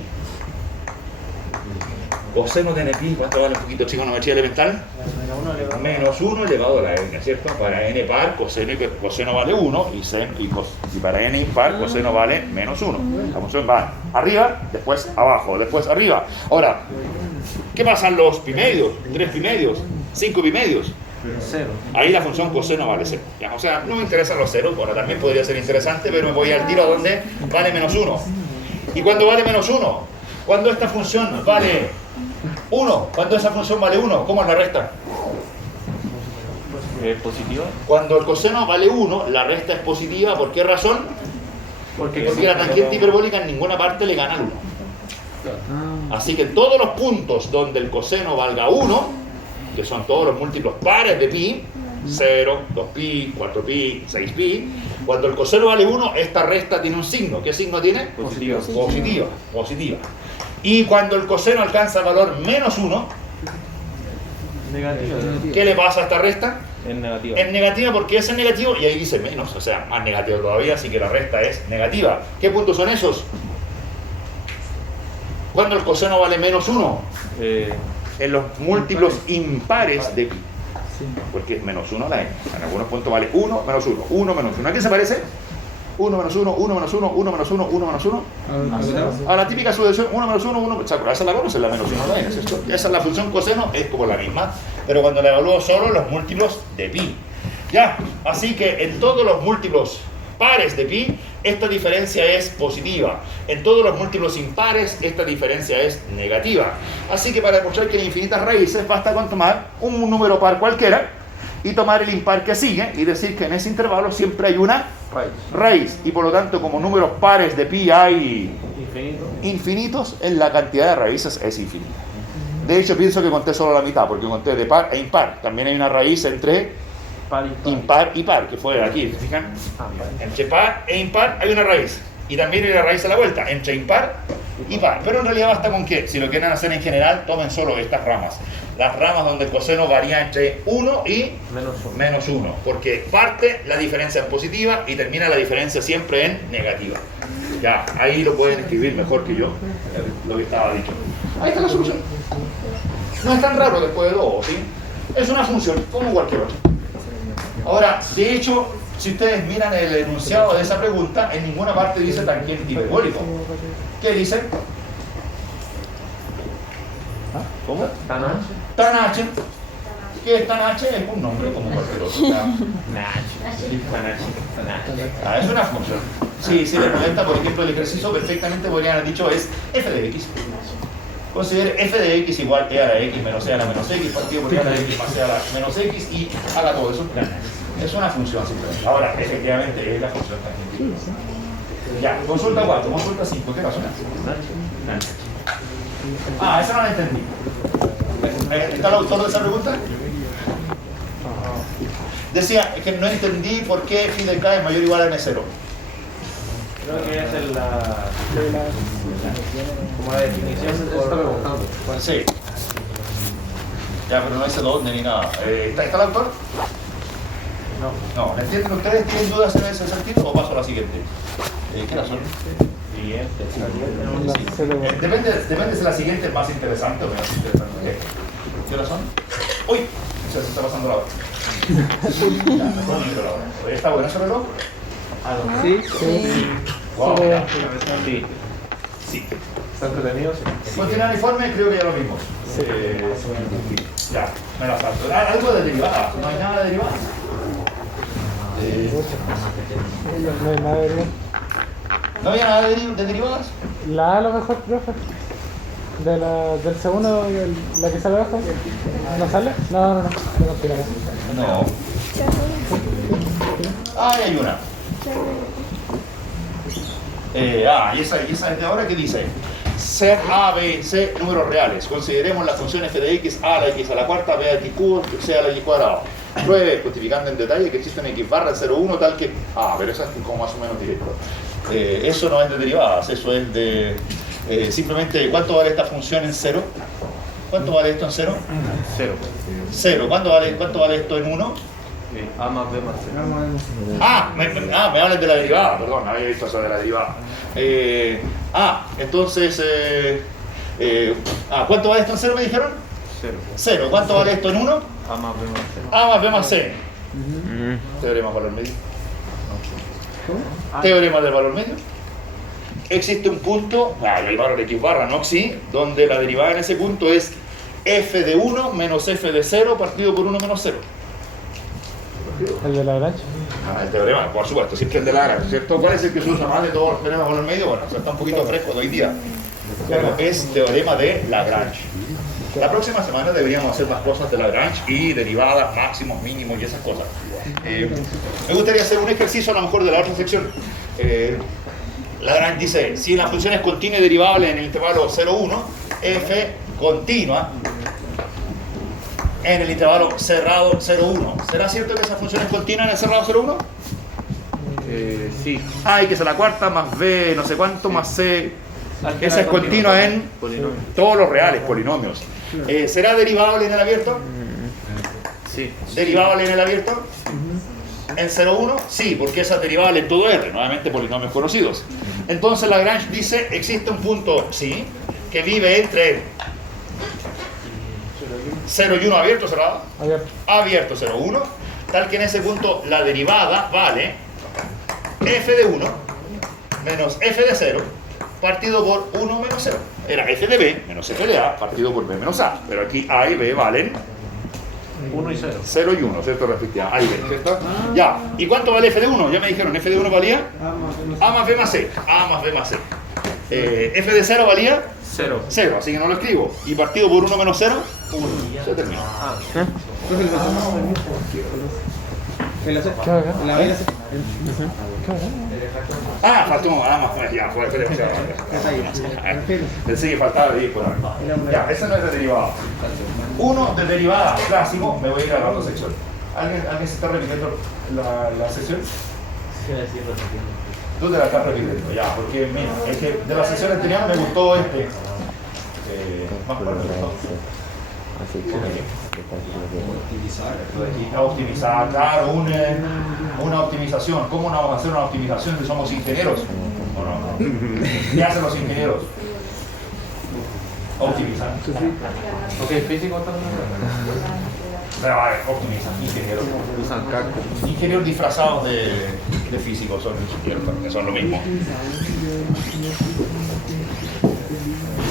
Coseno de n pi, ¿cuánto vale un poquito trigonometría elemental? Menos 1 elevado a la n, ¿cierto? Para n par, coseno vale 1 y para n impar, coseno vale menos 1. La función va arriba, después abajo, después arriba. Ahora, ¿qué pasan los pi medios? 3 pi medios, 5 pi medios. 0. Ahí la función coseno vale 0. O sea, no me interesan los ceros, bueno, también podría ser interesante, pero me voy al tiro a donde vale menos 1. ¿Y cuando vale menos 1? Cuando esta función vale 1, cuando esa función vale 1, ¿cómo es la resta? ¿Positiva? Cuando el coseno vale 1, la resta es positiva. ¿Por qué razón? Porque la tangente hiperbólica en ninguna parte le gana al 1. Así que todos los puntos donde el coseno valga 1, que son todos los múltiplos pares de pi, 0, 2pi, 4pi, 6pi, cuando el coseno vale 1, esta resta tiene un signo. ¿Qué signo tiene? Positiva. Y cuando el coseno alcanza el valor menos 1, Negativa. ¿qué le pasa a esta resta? Es negativa. Es negativa porque es negativo y ahí dice menos, o sea, más negativo todavía, así que la resta es negativa. ¿Qué puntos son esos? ¿Cuándo el coseno vale menos 1? En los múltiplos impares de pi. Porque es menos 1 a la n. En algunos puntos vale 1, menos 1, 1, menos 1. ¿A qué se parece? 1 menos 1, 1 menos 1, 1 menos 1, 1 menos 1. A la típica sucesión 1 menos 1, 1. Esa la conoces, la menos 1 a la n. Esa es la función coseno, es como la misma. Pero cuando la evalúo solo los múltiplos de pi. Ya, así que en todos los múltiplos pares de pi, esta diferencia es positiva. En todos los múltiplos impares, esta diferencia es negativa. Así que para demostrar que hay infinitas raíces, basta con tomar un número par cualquiera y tomar el impar que sigue y decir que en ese intervalo siempre hay una raíz. Y por lo tanto, como números pares de pi hay infinitos, en la cantidad de raíces es infinita. De hecho, pienso que conté solo la mitad, porque conté de par e impar. También hay una raíz entre impar y par, que fue aquí, ¿se fijan? Entre par e impar hay una raíz. Y también hay la raíz a la vuelta, entre impar y par. Pero en realidad basta con que, si lo quieren hacer en general, tomen solo estas ramas. Las ramas donde el coseno varía entre 1 y menos 1. Porque parte la diferencia en positiva y termina la diferencia siempre en negativa. Ya, ahí lo pueden escribir mejor que yo, lo que estaba dicho. Ahí está la solución. No es tan raro después de 2, ¿sí? Es una función, como cualquier otra. Ahora, de hecho, si ustedes miran el enunciado de esa pregunta, en ninguna parte dice tangente hiperbólico. ¿Qué dice? ¿Cómo? Tan H. ¿Qué es tan H? Es un nombre como cualquier otro. Es una función. Sí, si les molesta, por ejemplo, el ejercicio perfectamente podrían haber dicho es f de x. Considere f de x igual e a la x menos e a la menos x partido por e a la x más e a la menos x y haga todo eso. Es una función simplemente. Ahora, efectivamente, es la función tangente. Ya, consulta 4, consulta 5. ¿Qué pasó? Esa no la entendí. ¿Está el autor de esa pregunta? Decía que no entendí por qué phi de k es mayor o igual a n0. Creo que es como la definición de esta pregunta. Sí. Ya, pero no dice dónde ni nada. ¿Está el autor? No. ¿Entienden ustedes? ¿Tienen dudas en ese sentido o paso a la siguiente? ¿Qué razón? Depende si la siguiente es más interesante o menos interesante. ¿Qué razón? ¡Uy! Se está pasando la hora. Ya, mejor no miro la hora. ¿Está bueno ese reloj? Sí. Wow, sí. ¿Está entretenido? Sí. Continuar informe, creo que ya lo vimos. Ya, me la salto. Algo de derivadas. ¿No hay nada de derivadas? No hay nada de derivadas. ¿No había nada de derivadas? La A a lo mejor, profe. Del segundo, la que sale abajo. ¿No sale? No. No. Ahí hay una. Y esa de ahora, ¿qué dice? Ser A, B, C, números reales. Consideremos la función f de x, a la x a la cuarta, b a x cubo, c a la x cuadrado. Pruebe, justificando en detalle, que existen x barra 0,1 tal que... pero eso es como más o menos directo. Eso no es de derivadas, eso es de... simplemente, ¿cuánto vale esta función en 0? ¿Cuánto vale esto en 0? 0. ¿Cuánto vale esto en 1? A más B más C. Me hablan de la derivada, perdón, no había visto eso de la derivada. Entonces, ¿cuánto vale esto en 0 me dijeron? 0. ¿Cuánto vale esto en 1? A más B más C. A más B más C. Teorema del valor medio. Teorema del valor medio. Existe un punto, el valor de x barra, ¿no? Sí, donde la derivada en ese punto es f de 1 menos f de 0 partido por 1 menos 0. El de Lagrange. El teorema, por supuesto, siempre el de Lagrange, ¿cierto? ¿Cuál es el que se usa más de todos los teoremas de valor medio? Bueno, está un poquito fresco de hoy día. Pero es teorema de Lagrange. La próxima semana deberíamos hacer más cosas de Lagrange y derivadas, máximos, mínimos y esas cosas. Me gustaría hacer un ejercicio a lo mejor de la otra sección. Lagrange dice, si la función es continua y derivable en el intervalo 0,1, f continua en el intervalo cerrado 0,1. ¿Será cierto que esa función es continua en el cerrado 0,1? Sí. Y que es la cuarta más b no sé cuánto más c. Esa es continua en todos los reales polinomios. ¿Será derivable en el abierto? Sí. ¿Derivable en el abierto? ¿En 0,1? Sí, porque esa es derivable en todo R, nuevamente polinomios conocidos. Entonces Lagrange dice, existe un punto, sí, que vive entre 0 y 1 abierto, cerrado, abierto 0, 1, tal que en ese punto la derivada vale f de 1 menos f de 0 partido por 1 menos 0. Era f de b menos f de a partido por b menos a, pero aquí a y b valen 1 y 0. 0 y 1, ¿cierto? Respectivamente. Ahí ven, ¿cierto? Ya. ¿Y cuánto vale f de 1? Ya me dijeron, f de 1 valía a más b más c. A más b más c. F de 0 valía 0. 0, así que no lo escribo. Y partido por 1 menos 0, 1. Se terminó. La vaina se... Ah, faltó más. Ya, fue demasiado. Pensé que faltaba de ir por ahí. Ya, ese no es de derivada. Uno de derivada clásico, me voy a ir a la otra sección. ¿Alguien se está repitiendo la sección? Tú te la estás repitiendo, ya, porque mira, es que de la sección anterior me gustó este. Más para optimizar, claro, una optimización. ¿Cómo no vamos a hacer una optimización si somos ingenieros? ¿O no? ¿Qué hacen los ingenieros? Optimizar. Ok, físico también. Optimizan, ingenieros. Usan cálculo. Ingenieros disfrazados de físicos son ingenieros, que son lo mismo.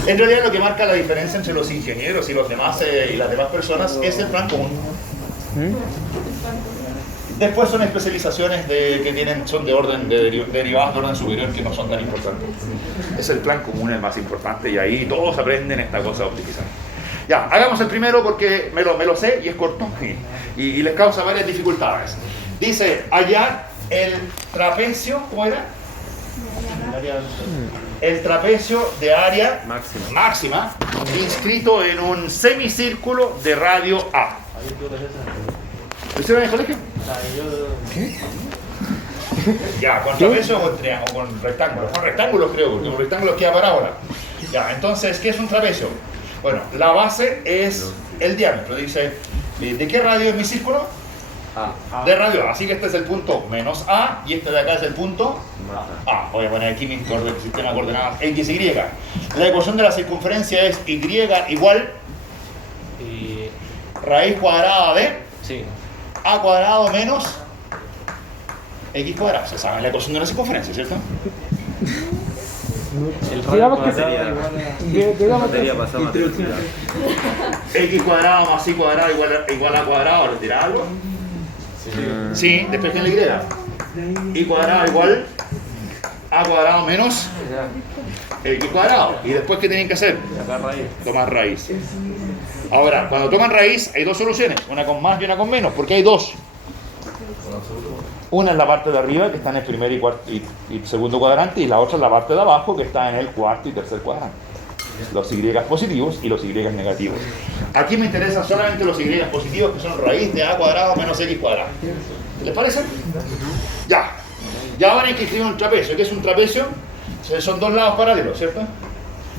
En realidad lo que marca la diferencia entre los ingenieros y los demás y las demás personas es el plan común. Después son especializaciones que son de orden derivadas de orden superior que no son tan importantes. Es el plan común el más importante y ahí todos aprenden esta cosa de optimizar. Ya, hagamos el primero porque me lo sé y es corto y les causa varias dificultades. Dice, hallar el trapecio, ¿cómo era? El trapecio de área máxima inscrito en un semicírculo de radio A. ¿Lo hicieron en el colegio? ¿Qué? Ya, con trapecio o con rectángulos. Con rectángulos creo, porque con rectángulos queda parábola. Ya, entonces, ¿qué es un trapecio? Bueno, la base es el diámetro. Dice, ¿de qué radio es mi círculo? A. De radio A. Así que este es el punto menos A y este de acá es el punto A. Voy a poner aquí mi sistema de coordenadas X, Y. La ecuación de la circunferencia es Y igual raíz cuadrada de A cuadrado menos X cuadrado. Se sabe la ecuación de la circunferencia, ¿cierto? Digamos que Batería pasada. X cuadrado más Y cuadrado igual a cuadrado. ¿Retira algo? Sí, despejen la Y cuadrado igual A cuadrado menos X cuadrado. ¿Y después qué tienen que hacer? Tomar raíz. Ahora, cuando toman raíz hay dos soluciones, una con más y una con menos, porque hay dos. Una en la parte de arriba, que está en el primer y segundo cuadrante, y la otra en la parte de abajo, que está en el cuarto y tercer cuadrante. Los Y positivos y los Y negativos. Aquí me interesan solamente los Y positivos, que son raíz de A cuadrado menos X cuadrado. ¿Les parece? Ya. Ya van a escribir un trapecio. ¿Qué es un trapecio? Son dos lados paralelos, ¿cierto?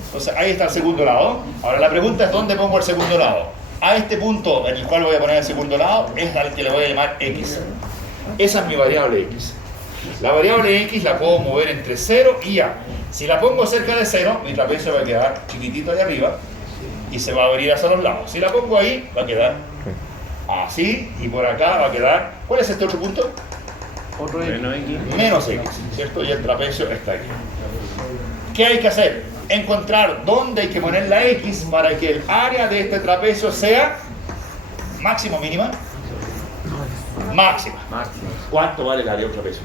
Entonces ahí está el segundo lado. Ahora la pregunta es ¿dónde pongo el segundo lado? A este punto en el cual voy a poner el segundo lado es al que le voy a llamar X. Esa es mi variable X. La variable X la puedo mover entre 0 y A. Si la pongo cerca de 0, mi trapecio va a quedar chiquitito de arriba y se va a abrir hacia los lados. Si la pongo ahí, va a quedar así y por acá va a quedar... ¿Cuál es este otro punto? Otro X. Menos X, ¿cierto? Y el trapecio está aquí. ¿Qué hay que hacer? Encontrar dónde hay que poner la X para que el área de este trapecio sea máxima o mínima. Máxima. ¿Cuánto vale el área de un trapecio?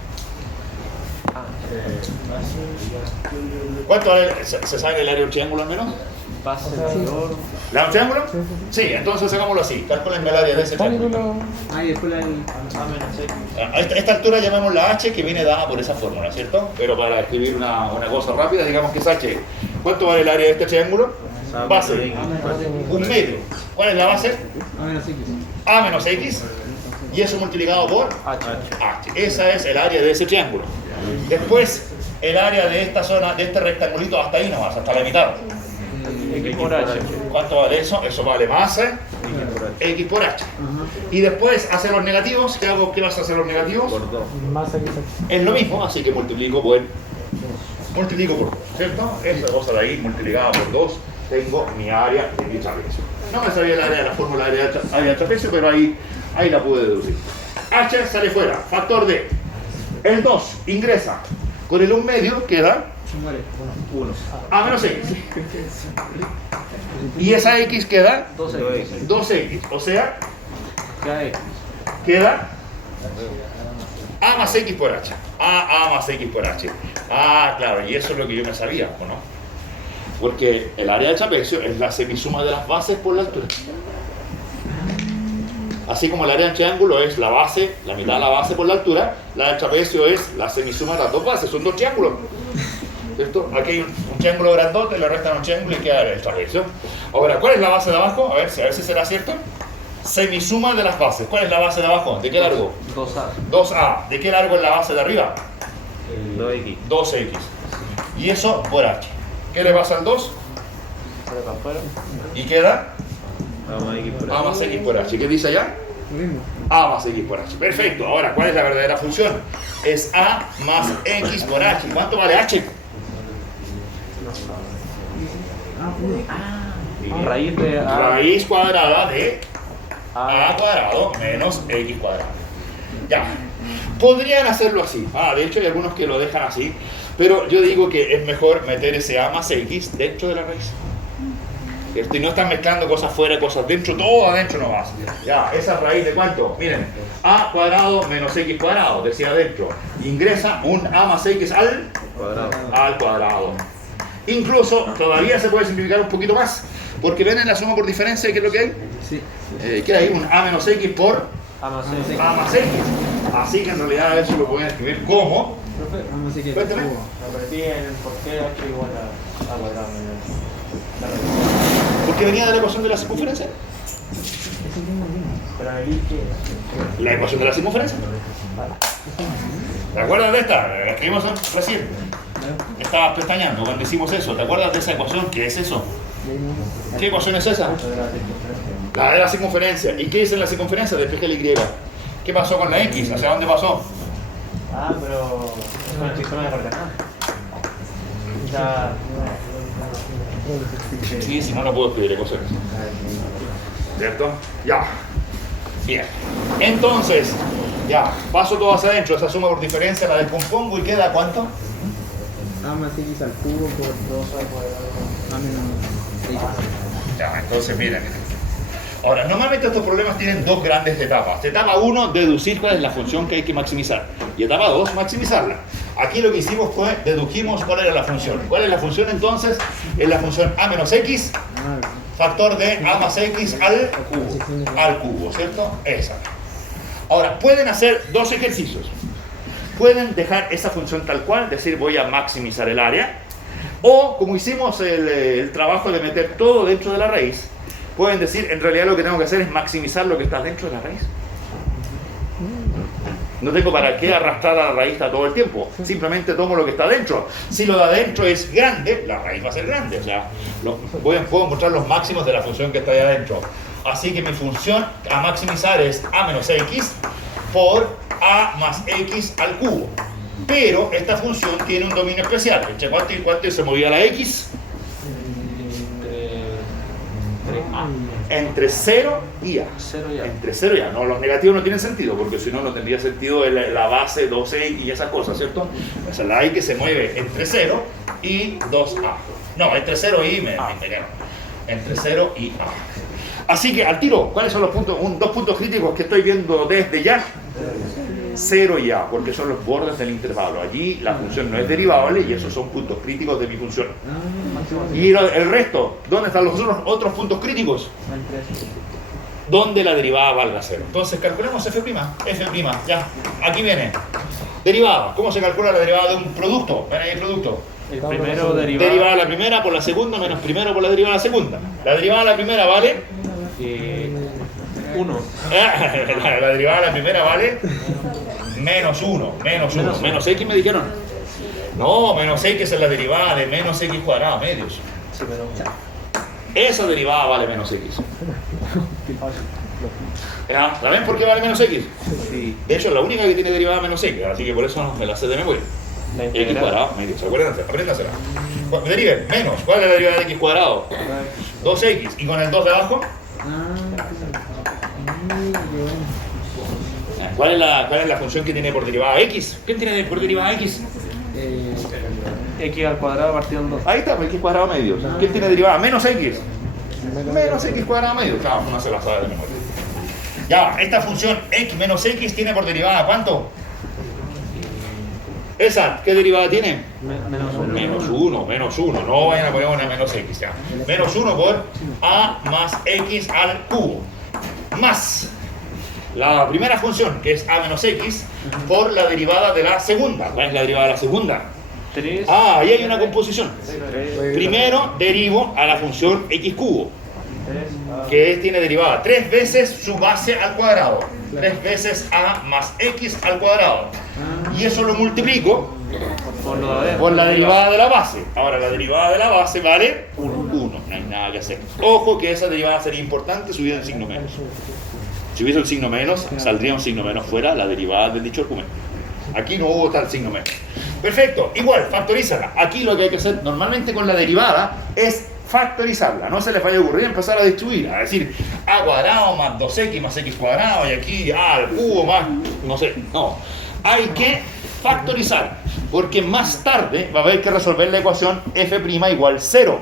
¿Cuánto vale? ¿Se sabe el área de un triángulo al menos? ¿La de un triángulo? Sí, entonces hagámoslo así. Calculenme el área de ese triángulo. A esta altura llamamos la H, que viene dada por esa fórmula, ¿cierto? Pero para escribir una cosa rápida, digamos que es H. ¿Cuánto vale el área de este triángulo? Base. Un medio. ¿Cuál es la base? A menos X. Y eso multiplicado por H. Esa es el área de ese triángulo. Después, el área de esta zona, de este rectangulito, hasta ahí nomás, hasta la mitad. X por H. ¿Cuánto vale eso? Eso vale más X por H. Y después, hacer los negativos. ¿Qué vas a hacer los negativos? Por 2. Más X. Es lo mismo, así que multiplico por 2, ¿cierto? Esa cosa de ahí multiplicada por 2, tengo mi área de mi trapecio. No me sabía el área de la fórmula área de trapecio, pero ahí la pude deducir. H sale fuera, factor de. El 2 ingresa. Con el 1 medio queda 1. A menos X. Y esa X queda 2X. O sea, Queda A más X por H. A más X por H. Ah, claro, y eso es lo que yo me sabía, ¿o no? Porque el área de trapecio es la semisuma de las bases por la altura. Así como el área del triángulo es la base, la mitad de la base por la altura, la del trapecio es la semisuma de las dos bases, son dos triángulos. ¿Cierto? Aquí hay un triángulo grandote, le restan un triángulo y queda el trapecio. Ahora, ¿cuál es la base de abajo? A ver si será cierto. Semisuma de las bases. ¿Cuál es la base de abajo? ¿De qué largo? 2A. 2A. ¿De qué largo es la base de arriba? 2X. 2X. Y eso por H. ¿Qué le pasa al 2? Y queda A más X por H. ¿Qué dice allá? A más X por H. Perfecto. Ahora, ¿cuál es la verdadera función? Es A más X por H. ¿Cuánto vale H? Raíz de A. Raíz cuadrada de A cuadrado menos X cuadrado. Ya. Podrían hacerlo así. De hecho hay algunos que lo dejan así. Pero yo digo que es mejor meter ese A más X dentro de la raíz. ¿Cierto? Y no están mezclando cosas fuera, cosas dentro, todo adentro no va. Ya, esa raíz de cuánto, miren, A cuadrado menos X cuadrado, decía adentro. Ingresa un A más X al cuadrado. Incluso todavía se puede simplificar un poquito más, porque ven en la suma por diferencia, ¿qué es lo que hay? Sí. ¿Qué hay? Un A menos X por A más X. A más X. Así que en realidad a ver si lo pueden escribir como. Vamos a seguir. Cuéntame. Repetí en el por qué H igual a cuadrado. ¿Por qué venía de la ecuación de la circunferencia? Pero ahí que... La ecuación de la circunferencia. ¿Te acuerdas de esta? La escribimos recién. Estabas pestañeando cuando hicimos eso. ¿Te acuerdas de esa ecuación? ¿Qué es eso? ¿Qué ecuación es esa? La de la circunferencia. ¿Y qué dice en la circunferencia? Despeje el Y. ¿Qué pasó con la X? ¿Hacia dónde pasó? Pero es con el sistema de coordenadas. Ya... Sí, si no, no puedo escribir ecuaciones. ¿Cierto? Ya. Bien. Entonces, ya, paso todo hacia adentro. Esa suma por diferencia la descompongo y queda ¿cuánto? A más X al cubo por 2A cuadrado. A menos X. Ya, entonces miren. Ahora, normalmente estos problemas tienen dos grandes etapas. Etapa 1, deducir cuál es la función que hay que maximizar. Y etapa 2, maximizarla. Aquí lo que hicimos fue, dedujimos cuál era la función. ¿Cuál es la función entonces? Es la función A menos X, factor de A más X al cubo, ¿cierto? Esa. Ahora, pueden hacer dos ejercicios. Pueden dejar esa función tal cual, decir voy a maximizar el área. O, como hicimos el trabajo de meter todo dentro de la raíz, pueden decir, en realidad lo que tengo que hacer es maximizar lo que está dentro de la raíz. No tengo para qué arrastrar a la raíz todo el tiempo. Simplemente tomo lo que está dentro. Si lo de adentro es grande, la raíz va a ser grande. O sea, puedo encontrar los máximos de la función que está ahí adentro. Así que mi función a maximizar es A menos X por A más X al cubo. Pero esta función tiene un dominio especial. ¿Entre cuánto y cuánto se movía la X? Entre 0 y A. Entre 0 y A. No, los negativos no tienen sentido, porque si no, no tendría sentido la base 2X y esas cosas, ¿cierto? O sea, la Y que se mueve entre 0 y 2A. No, entre 0 y me entendieron. Entre 0 y A. Así que, al tiro, ¿cuáles son los puntos? Dos puntos críticos que estoy viendo desde ya. 0 y A, porque son los bordes del intervalo. Allí la función no es derivable y esos son puntos críticos de mi función. Y el resto, ¿dónde están los otros puntos críticos? Donde la derivada valga 0. Entonces calculemos F', ya, aquí viene. Derivada, ¿cómo se calcula la derivada de un producto? Ven ahí el producto. El primero derivada. Derivada de la primera por la segunda menos primero por la derivada de la segunda. La derivada de la primera vale 1. La derivada de la primera vale menos 1. Menos X me dijeron. No, menos X es la derivada de menos X cuadrado medios. Esa derivada vale menos X. ¿La ven por qué vale menos X? Sí. De hecho es la única que tiene derivada menos X, así que por eso me la sé de memoria. X cuadrado medios, apréndasela. Deriven, menos, ¿cuál es la derivada de X cuadrado? 2X, y con el 2 de abajo ¿cuál es la función que tiene por derivada X? ¿Qué tiene por derivada X? X al cuadrado partido en 2. Ahí está, X cuadrado medios. ¿Qué tiene derivada? Menos X. Menos X cuadrado medios. Claro, no se la sabe de memoria. Ya, esta función x menos x tiene por derivada ¿cuánto? ¿Esa qué derivada tiene? Menos 1. No vayan a poner una menos x ya. Menos 1 por a más x al cubo. Más la primera función, que es a menos x, por la derivada de la segunda. ¿Cuál es la derivada de la segunda? 3. Ah, ahí hay una composición. Primero derivo a la función x cubo, que tiene derivada 3 veces su base al cuadrado. 3 veces a más x al cuadrado. Y eso lo multiplico por la derivada de la base. Ahora, la derivada de la base vale 1. No hay nada que hacer. Ojo que esa derivada sería importante si hubiera el signo menos. Si hubiese el signo menos, saldría un signo menos fuera la derivada del dicho argumento. Aquí no hubo tal signo menos. Perfecto, igual, factorízala. Aquí lo que hay que hacer normalmente con la derivada es factorizarla. No se les vaya a ocurrir empezar a distribuir, a decir a cuadrado más 2x más x cuadrado y aquí a al cubo más, no sé, no. Hay que factorizar, porque más tarde va a haber que resolver la ecuación f' igual 0.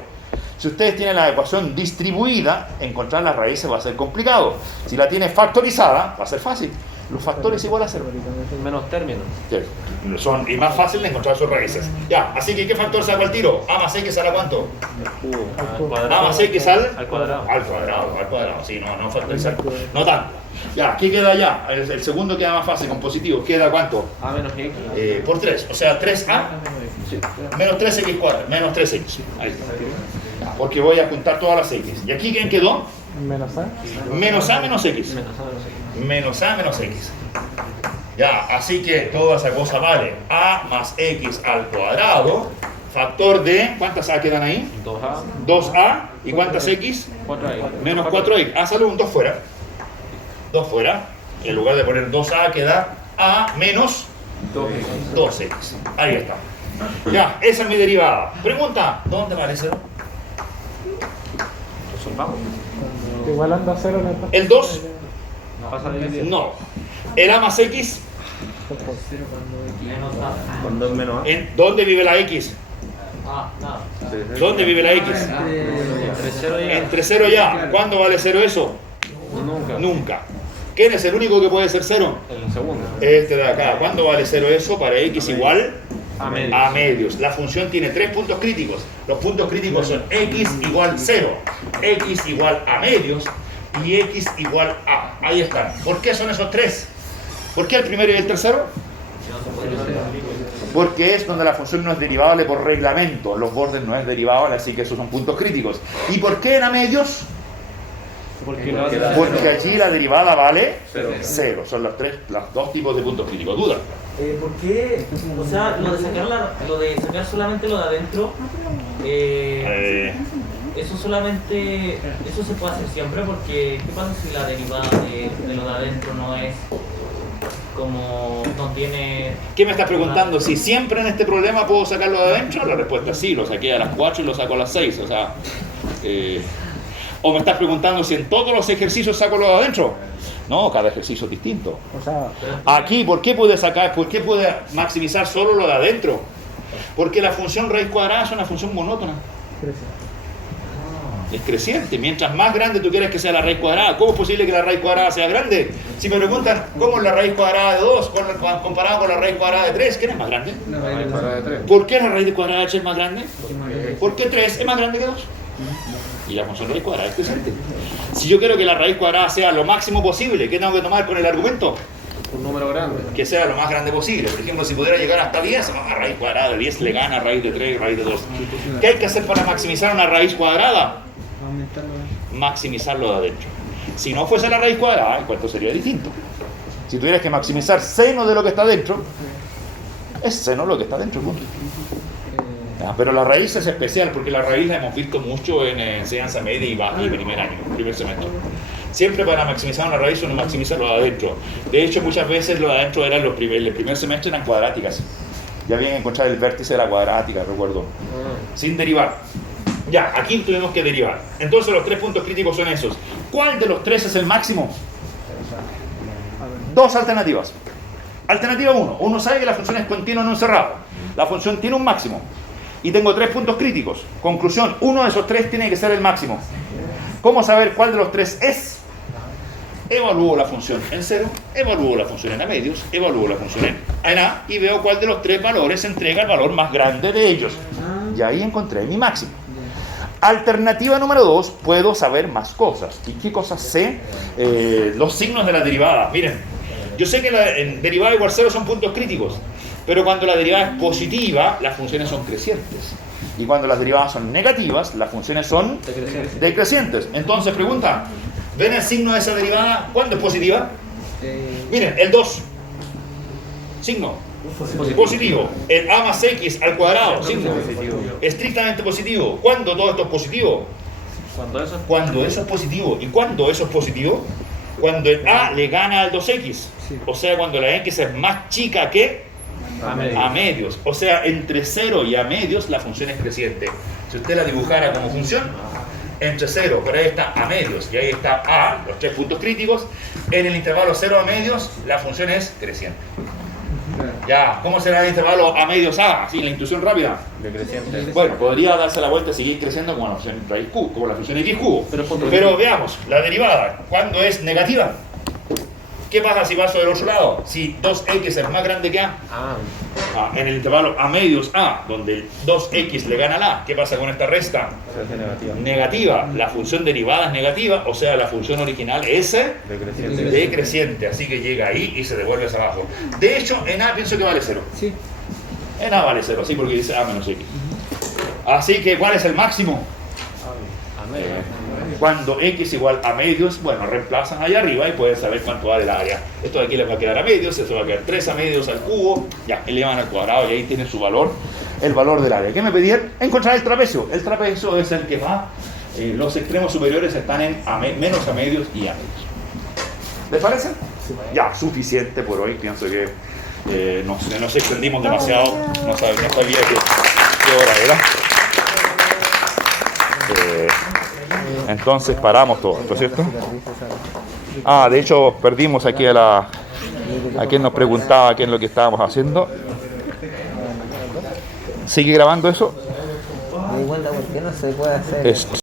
Si ustedes tienen la ecuación distribuida, encontrar las raíces va a ser complicado. Si la tienen factorizada, va a ser fácil. Los factores igual a 0. Menos términos. Sí, son y más fácil de encontrar sus raíces. Ya, así que ¿qué factor saco al tiro? A más x a la ¿cuánto? A más x al cuadrado. Al cuadrado. Sí, no factorizar. No tanto. Ya, aquí queda ya. El segundo queda más fácil, con positivo. ¿Queda cuánto? A menos x. Por 3. O sea, 3a menos 3x cuadrado. Menos 3x. Ahí está. Ya, porque voy a juntar todas las x. ¿Y aquí quién quedó? Menos a. Menos a menos x. Menos a menos x. Ya, así que toda esa cosa vale a más x al cuadrado, factor de, ¿cuántas a quedan ahí? 2a. 2a, ¿y cuántas x? 4x. Menos 4x. Ah, sale un 2 fuera. 2 fuera. En lugar de poner 2a queda a menos 2x. Ahí está. Ya, esa es mi derivada. Pregunta, ¿dónde vale 0? Resolvamos. Igualando a 0 la ¿El 2? Pasa a dividir. No. ¿El a más x? Menos a. Con 2 menos a. ¿En dónde vive la x? Ah, nada. ¿Dónde vive la x? Entre 0 y a. Entre 0 y a. ¿Cuándo vale 0 eso? Nunca. Nunca. ¿Quién es el único que puede ser 0? El segundo. Este de acá. ¿Cuándo vale 0 eso? Para x igual A medios. a medios. La función tiene 3 puntos críticos. Los puntos críticos son x igual 0, x igual a medios y x igual a. Ahí están. ¿Por qué son esos 3? ¿Por qué el primero y el tercero? Porque es donde la función no es derivable por reglamento. Los bordes no es derivable, así que esos son puntos críticos. ¿Y por qué en a medios? Porque allí la derivada vale 0. Son los dos tipos de puntos críticos. ¿Duda? ¿Por qué? O sea, lo de sacar solamente lo de adentro, eso solamente, eso se puede hacer siempre, porque ¿qué pasa si la derivada de lo de adentro no es como, no tiene... ¿Qué me estás preguntando? Si siempre en este problema puedo sacarlo de adentro, la respuesta es sí. Lo saqué a las 4 y lo saco a las 6. O sea, o me estás preguntando si en todos los ejercicios saco lo de adentro. No, cada ejercicio es distinto. O sea, Aquí, ¿por qué pude maximizar solo lo de adentro? Porque la función raíz cuadrada es una función monótona. Es creciente. Mientras más grande tú quieres que sea la raíz cuadrada, ¿cómo es posible que la raíz cuadrada sea grande? Si me preguntan cómo es la raíz cuadrada de 2 comparado con la raíz cuadrada de 3, ¿quién es más grande? La raíz cuadrada de 3. ¿Por qué la raíz cuadrada de 3 es más grande? Porque 3 es más grande que 2. Y la función raíz cuadrada es creciente. Si yo quiero que la raíz cuadrada sea lo máximo posible, ¿qué tengo que tomar con el argumento? Un número grande. Que sea lo más grande posible. Por ejemplo, si pudiera llegar hasta 10, a raíz cuadrada de 10 le gana a raíz de 3 y raíz de 2. ¿Qué hay que hacer para maximizar una raíz cuadrada? Maximizarlo de adentro. Si no fuese la raíz cuadrada, el cuento sería distinto. Si tuvieras que maximizar seno de lo que está dentro, es seno lo que está dentro, punto. Pero la raíz es especial porque la raíz la hemos visto mucho en enseñanza media y primer año, primer semestre. Siempre para maximizar una raíz uno maximiza lo de adentro. De hecho, muchas veces lo de adentro eran el primer semestre eran cuadráticas. Ya habían encontrado el vértice de la cuadrática, recuerdo. Sin derivar. Ya, aquí tuvimos que derivar. Entonces los 3 puntos críticos son esos. ¿Cuál de los 3 es el máximo? Dos alternativas. Alternativa 1. Uno sabe que la función es continua en un cerrado. La función tiene un máximo. Y tengo 3 puntos críticos. Conclusión, uno de esos 3 tiene que ser el máximo. ¿Cómo saber cuál de los 3 es? evalúo la función en 0, evalúo la función en A medios, evalúo la función en A y veo cuál de los tres valores entrega el valor más grande de ellos. Y ahí encontré mi máximo. Alternativa número 2, puedo saber más cosas. ¿Y qué cosas sé? Los signos de la derivada. Miren, yo sé que en derivada igual 0 son puntos críticos, pero cuando la derivada es positiva, las funciones son crecientes. Y cuando las derivadas son negativas, las funciones son decrecientes. Entonces, pregunta, ¿ven el signo de esa derivada? ¿Cuándo es positiva? Miren, el 2. Signo. Positivo. El a más x al cuadrado. Signo. Estrictamente positivo. ¿Cuándo todo esto es positivo? Cuando eso es positivo. ¿Y cuándo eso es positivo? Cuando el a le gana al 2x. O sea, cuando la x es más chica que a medios. O sea, entre 0 y a medios la función es creciente. Si usted la dibujara como función, entre 0, pero ahí está a medios y ahí está a, los tres puntos críticos, en el intervalo 0 a medios la función es creciente. Ya, ¿cómo será el intervalo a medios a? Así, la intuición rápida. Decreciente. Bueno, podría darse la vuelta y seguir creciendo como la función raíz Q, como la función x cubo. Pero veamos, la derivada, ¿cuándo es negativa? ¿Qué pasa si paso del otro lado? Si 2x es más grande que a. En el intervalo a medios a, donde el 2x le gana al a, ¿qué pasa con esta resta? Negativa. La función derivada es negativa, o sea, la función original es decreciente. Así que llega ahí y se devuelve hacia abajo. De hecho, en a pienso que vale 0. Sí. En a vale 0, sí, porque dice a menos x. Así que, ¿cuál es el máximo? Cuando x igual a medios, bueno, reemplazan allá arriba y pueden saber cuánto va del área. Esto de aquí les va a quedar a medios, esto va a quedar 3 a medios al cubo, ya, elevan al cuadrado y ahí tienen su valor, el valor del área. ¿Qué me pedían? Encontrar el trapecio. El trapecio es el que va, los extremos superiores están en menos a medios y a medios. ¿Les parece? Ya, suficiente por hoy, pienso que nos extendimos demasiado, no sabía qué hora era. Entonces paramos todo, ¿no es cierto? De hecho perdimos aquí a quien nos preguntaba qué es lo que estábamos haciendo. ¿Sigue grabando eso? Me di cuenta por qué no se puede hacer.